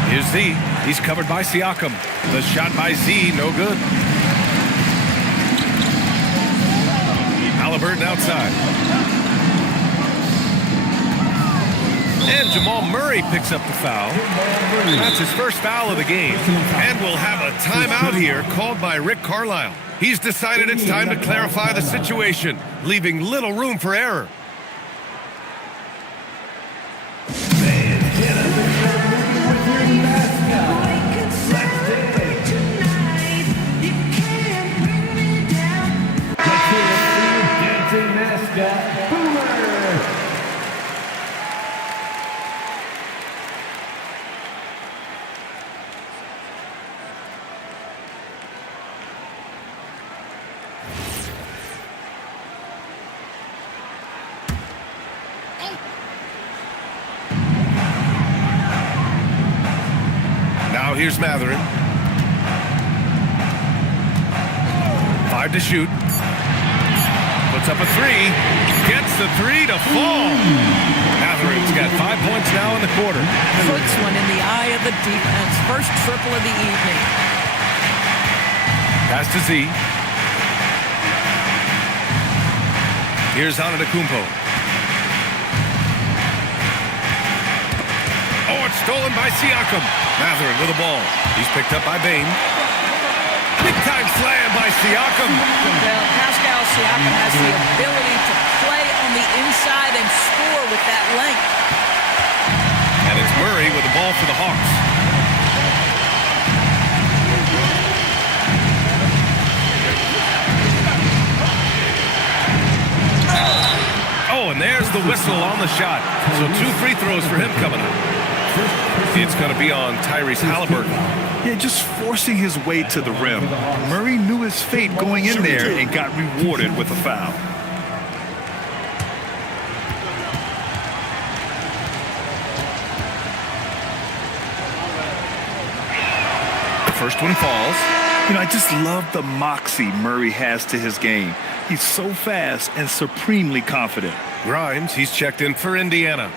Here's Z. He's covered by Siakam. The shot by Z, no good. Halliburton outside. And Jamal Murray picks up the foul. That's his first foul of the game. And we'll have a timeout here called by Rick Carlisle. He's decided it's time to clarify the situation, leaving little room for error. Now here's Matherin. 5 to shoot. Puts up a three. Gets the three to fall. Matherin's got 5 points now in the quarter. Puts one in the eye of the defense. First triple of the evening. Pass to Z. Here's Antetokounmpo. Oh, it's stolen by Siakam. Matherin with the ball. He's picked up by Bain. Big time slam by Siakam. Well, Pascal Siakam has the ability to play on the inside and score with that length. And it's Murray with the ball for the Hawks. Oh, and there's the whistle on the shot. So 2 free throws for him coming up. It's going to be on Tyrese Halliburton. Yeah, just forcing his way to the rim. Murray knew his fate going in there and got rewarded with a foul. The first one falls. You know, I just love the moxie Murray has to his game. He's so fast and supremely confident. Grimes, he's checked in for Indiana.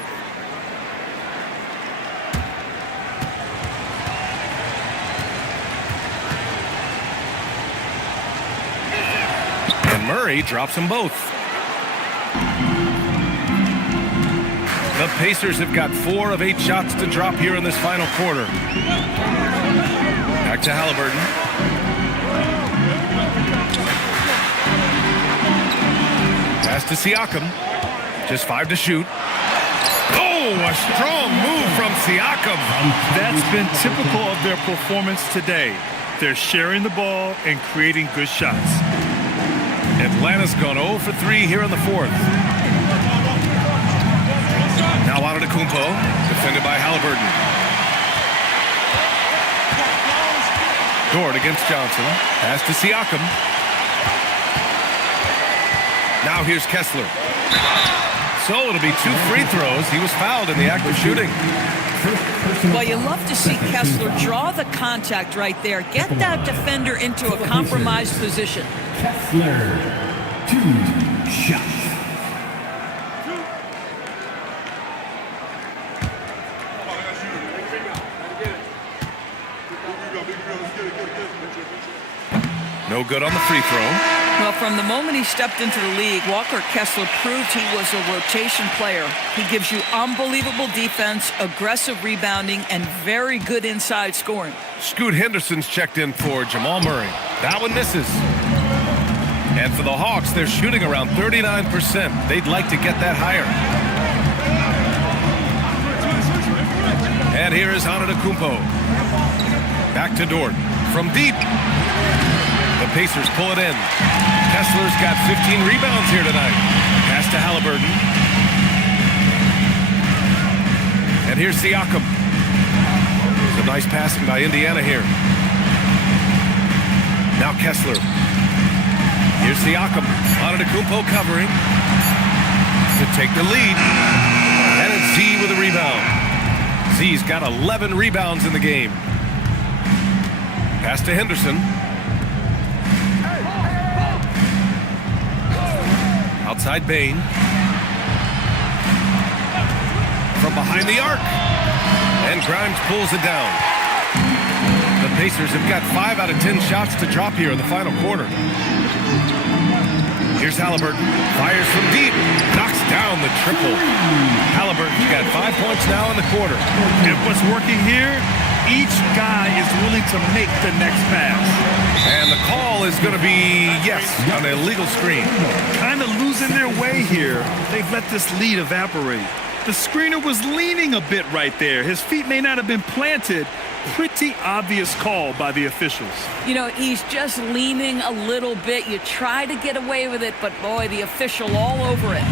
And Murray drops them both. The Pacers have got 4 of 8 shots to drop here in this final quarter. Back to Halliburton. Pass to Siakam. Just 5 to shoot. Oh, a strong move from Siakam. That's been typical of their performance today. They're sharing the ball and creating good shots. Atlanta's gone 0 for 3 here in the fourth. Now Antetokounmpo, defended by Halliburton. Dort against Johnson. Pass to Siakam. Now here's Kessler. So it'll be 2 free throws. He was fouled in the act of shooting. Well, you love to see Kessler draw the contact right there. Get that defender into a compromised position. Kessler, 2 shots. No good on the free throw. Well, from the moment he stepped into the league, Walker Kessler proved he was a rotation player. He gives you unbelievable defense, aggressive rebounding, and very good inside scoring. Scoot Henderson's checked in for Jamal Murray. That one misses. And for the Hawks, they're shooting around 39%. They'd like to get that higher. And here is Antetokounmpo. Back to Dort. From deep. The Pacers pull it in. Kessler's got 15 rebounds here tonight. Pass to Halliburton. And here's Siakam. Some nice passing by Indiana here. Now Kessler. Here's Siakam. Antetokounmpo covering to take the lead. And it's Z with a rebound. Z's got 11 rebounds in the game. Pass to Henderson. Outside Bain. From behind the arc. And Grimes pulls it down. The Pacers have got 5 out of 10 shots to drop here in the final quarter. Here's Halliburton. Fires from deep. Knocks down the triple. Halliburton's got 5 points now in the quarter. And what's working here? Each guy is willing to make the next pass. And the call is going to be, yes, on an illegal screen. Kind of losing their way here. They've let this lead evaporate. The screener was leaning a bit right there. His feet may not have been planted. Pretty obvious call by the officials. You know, he's just leaning a little bit. You try to get away with it, but boy, the official all over it.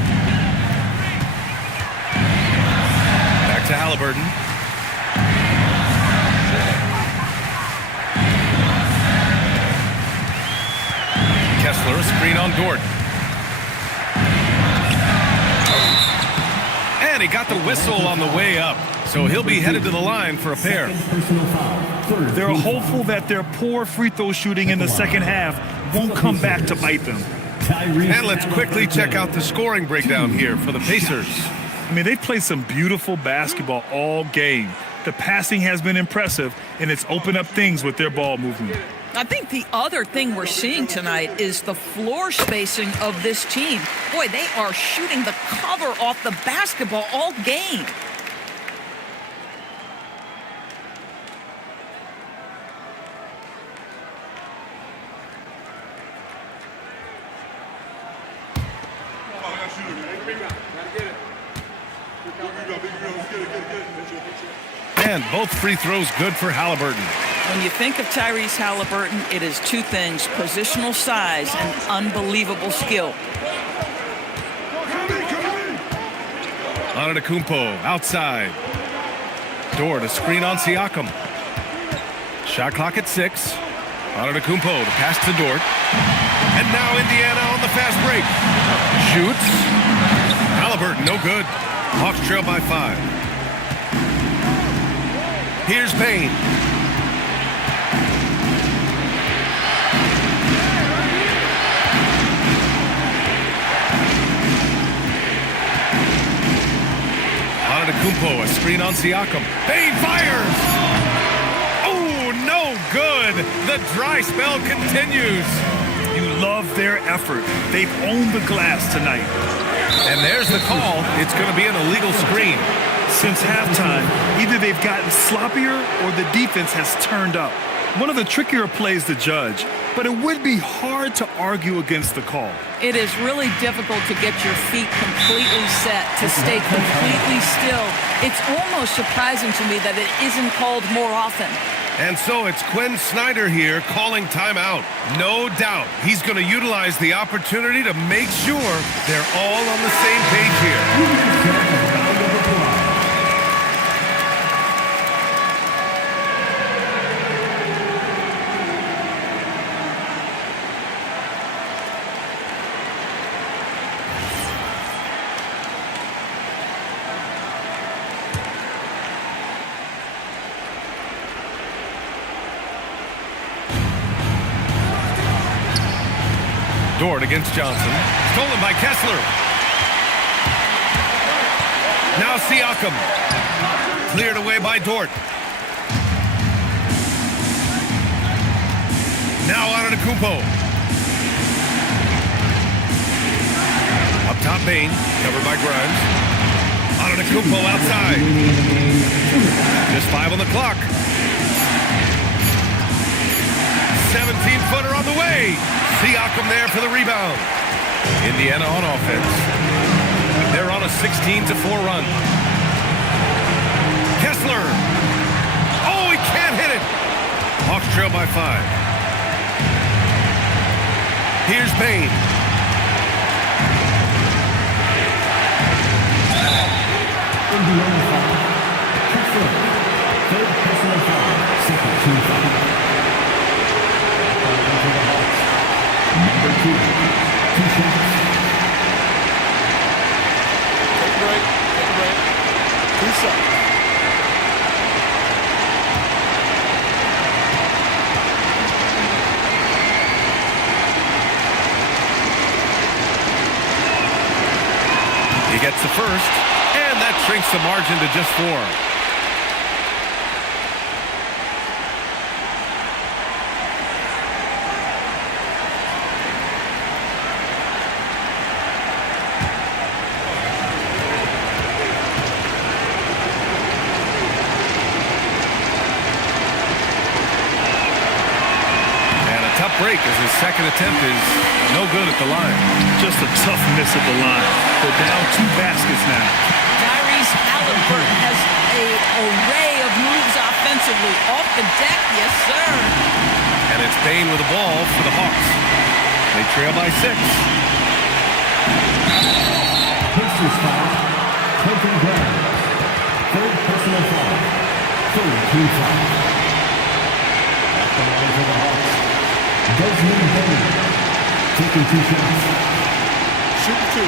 Back to Halliburton. Kessler, a screen on Dort. And he got the whistle on the way up. So he'll be headed to the line for a pair. They're hopeful that their poor free throw shooting in the second half won't come back to bite them. And let's quickly check out the scoring breakdown here for the Pacers. I mean, they've played some beautiful basketball all game. The passing has been impressive, and it's opened up things with their ball movement. I think the other thing we're seeing tonight is the floor spacing of this team. Boy, they are shooting the cover off the basketball all game. And both free throws good for Halliburton. When you think of Tyrese Halliburton, it is two things: positional size and unbelievable skill. Antetokounmpo outside. Dort, a screen on Siakam. Shot clock at 6. Antetokounmpo, the pass to Dort. And now Indiana on the fast break. Shoots. Halliburton, no good. Hawks trail by 5. Here's Payne. Antetokounmpo, a screen on Siakam. Payne fires! Oh, no good! The dry spell continues. You love their effort. They've owned the glass tonight. And there's the call. It's going to be an illegal screen. Since halftime, either they've gotten sloppier or the defense has turned up. One of the trickier plays to judge, but it would be hard to argue against the call. It is really difficult to get your feet completely set, to stay completely still. It's almost surprising to me that it isn't called more often. And so it's Quinn Snyder here calling timeout. No doubt he's going to utilize the opportunity to make sure they're all on the same page here. Dort against Johnson. Stolen by Kessler. Now Siakam. Cleared away by Dort. Now Antetokounmpo. Bain, covered by Grimes. Antetokounmpo outside. Just 5 on the clock. 17-footer on the way. Siakam there for the rebound. Indiana on offense. They're on a 16-4 run. Kessler. Oh, he can't hit it. Hawks trail by 5. Here's Bain. Indiana foul. Kessler. Third personal foul. Second team foul. For the Hawks. Number 2. 2 shots. Take a break. 2 shots. He gets the first, and that shrinks the margin to just 4. And a tough break as his second attempt is no good at the line. Just a tough miss at the line. They're down 2 baskets now. Tyrese Halliburton has an array of moves offensively. Off the deck, yes, sir. And it's Bain with the ball for the Hawks. They trail by 6. Pacers foul. Taking ground. Third personal foul. Third team foul. At the line for the Hawks. Desmond Bain. Taking 2 shots. Shooting 2.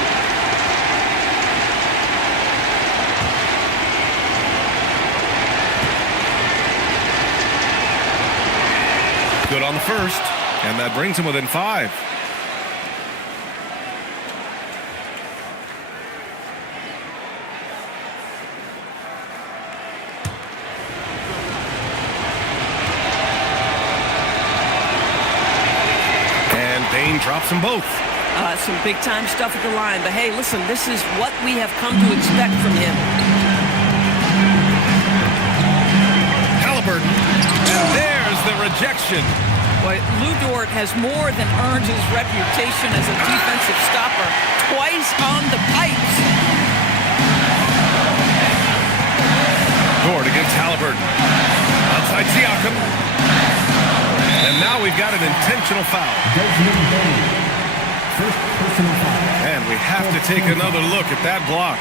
Good on the first, and that brings him within 5. And Bain drops them both. Some big-time stuff at the line. But, hey, listen, this is what we have come to expect from him. Halliburton. And there's the rejection. Boy, Lou Dort has more than earned his reputation as a defensive stopper. Twice on the pipes. Dort against Halliburton. Outside Siakam. And now we've got an intentional foul. Desmond Bain. First personal foul. And we have to take another look at that block.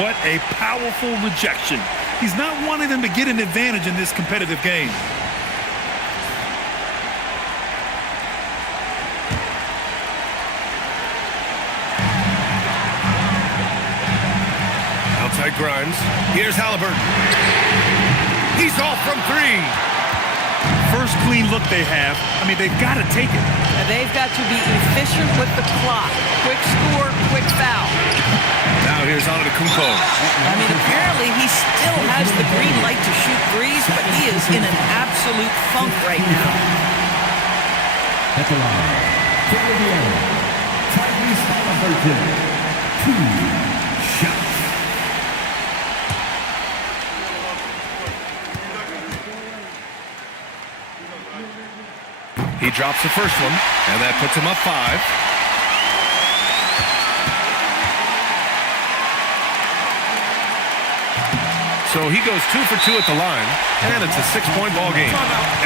What a powerful rejection. He's not wanting them to get an advantage in this competitive game. Outside Grimes. Here's Halliburton. He's off from 3. First clean look they have. I mean, they've got to take it. And they've got to be efficient with the clock. Quick score, quick foul. Now here's Antetokounmpo. I mean, apparently he still has the green light to shoot threes, but he is in an absolute funk right now. At the line. For Indiana. Tyrese Halliburton. 2 shots. He drops the first one, and that puts him up 5. So he goes 2 for 2 at the line, and it's a 6-point ball game.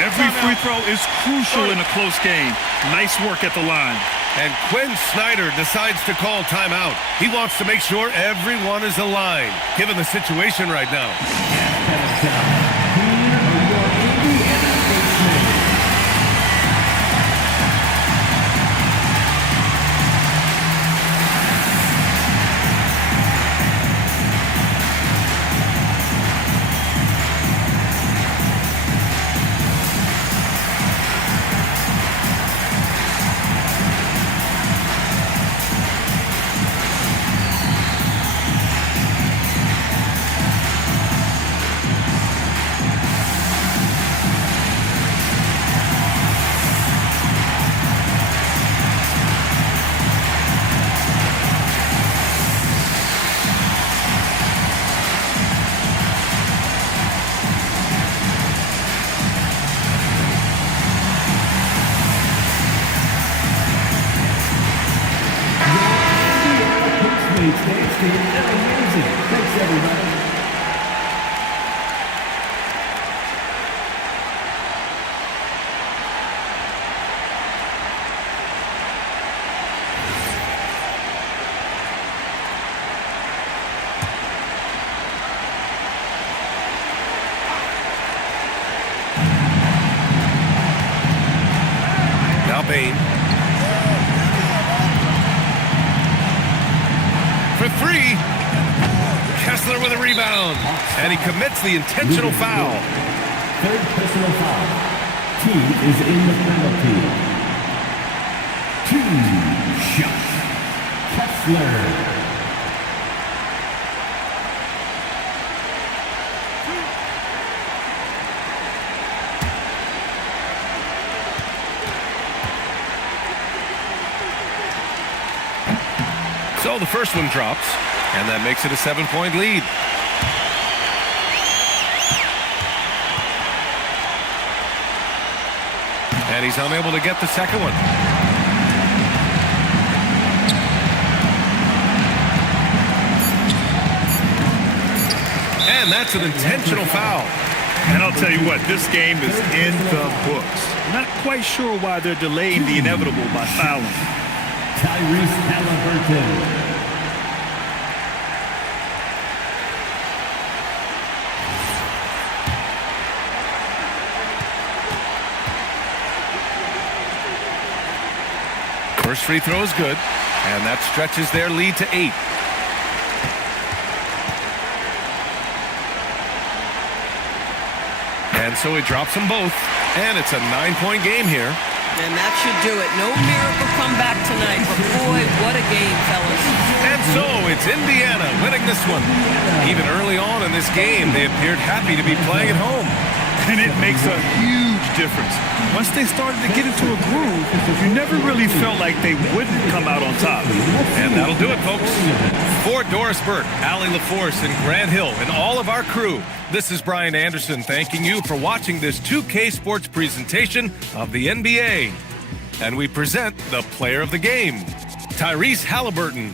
Every free throw is crucial in a close game. Nice work at the line. And Quinn Snyder decides to call timeout. He wants to make sure everyone is aligned, given the situation right now. Great stage team. They're amazing. Thanks, everybody. Now Bain. For three. Kessler with a rebound. And he commits the intentional foul. Third personal foul. Team is in the penalty. 2 shots. Kessler. So the first one drops, and that makes it a 7-point lead. And he's unable to get the second one. And that's an intentional foul. And I'll tell you what, this game is in the books. Not quite sure why they're delaying the inevitable by fouling. Tyrese Halliburton. First free throw is good, and that stretches their lead to 8. And so he drops them both, and it's a 9-point game here. And that should do it. No miracle comeback tonight, but boy, what a game, fellas. And so it's Indiana winning this one. Even early on in this game, they appeared happy to be playing at home. And it makes a huge difference. Once they started to get into a groove, you never really felt like they wouldn't come out on top. And that'll do it, folks. For Doris Burke, Allie LaForce, and Grant Hill, and all of our crew, this is Brian Anderson thanking you for watching this 2K Sports presentation of the NBA. And we present the player of the game, Tyrese Halliburton.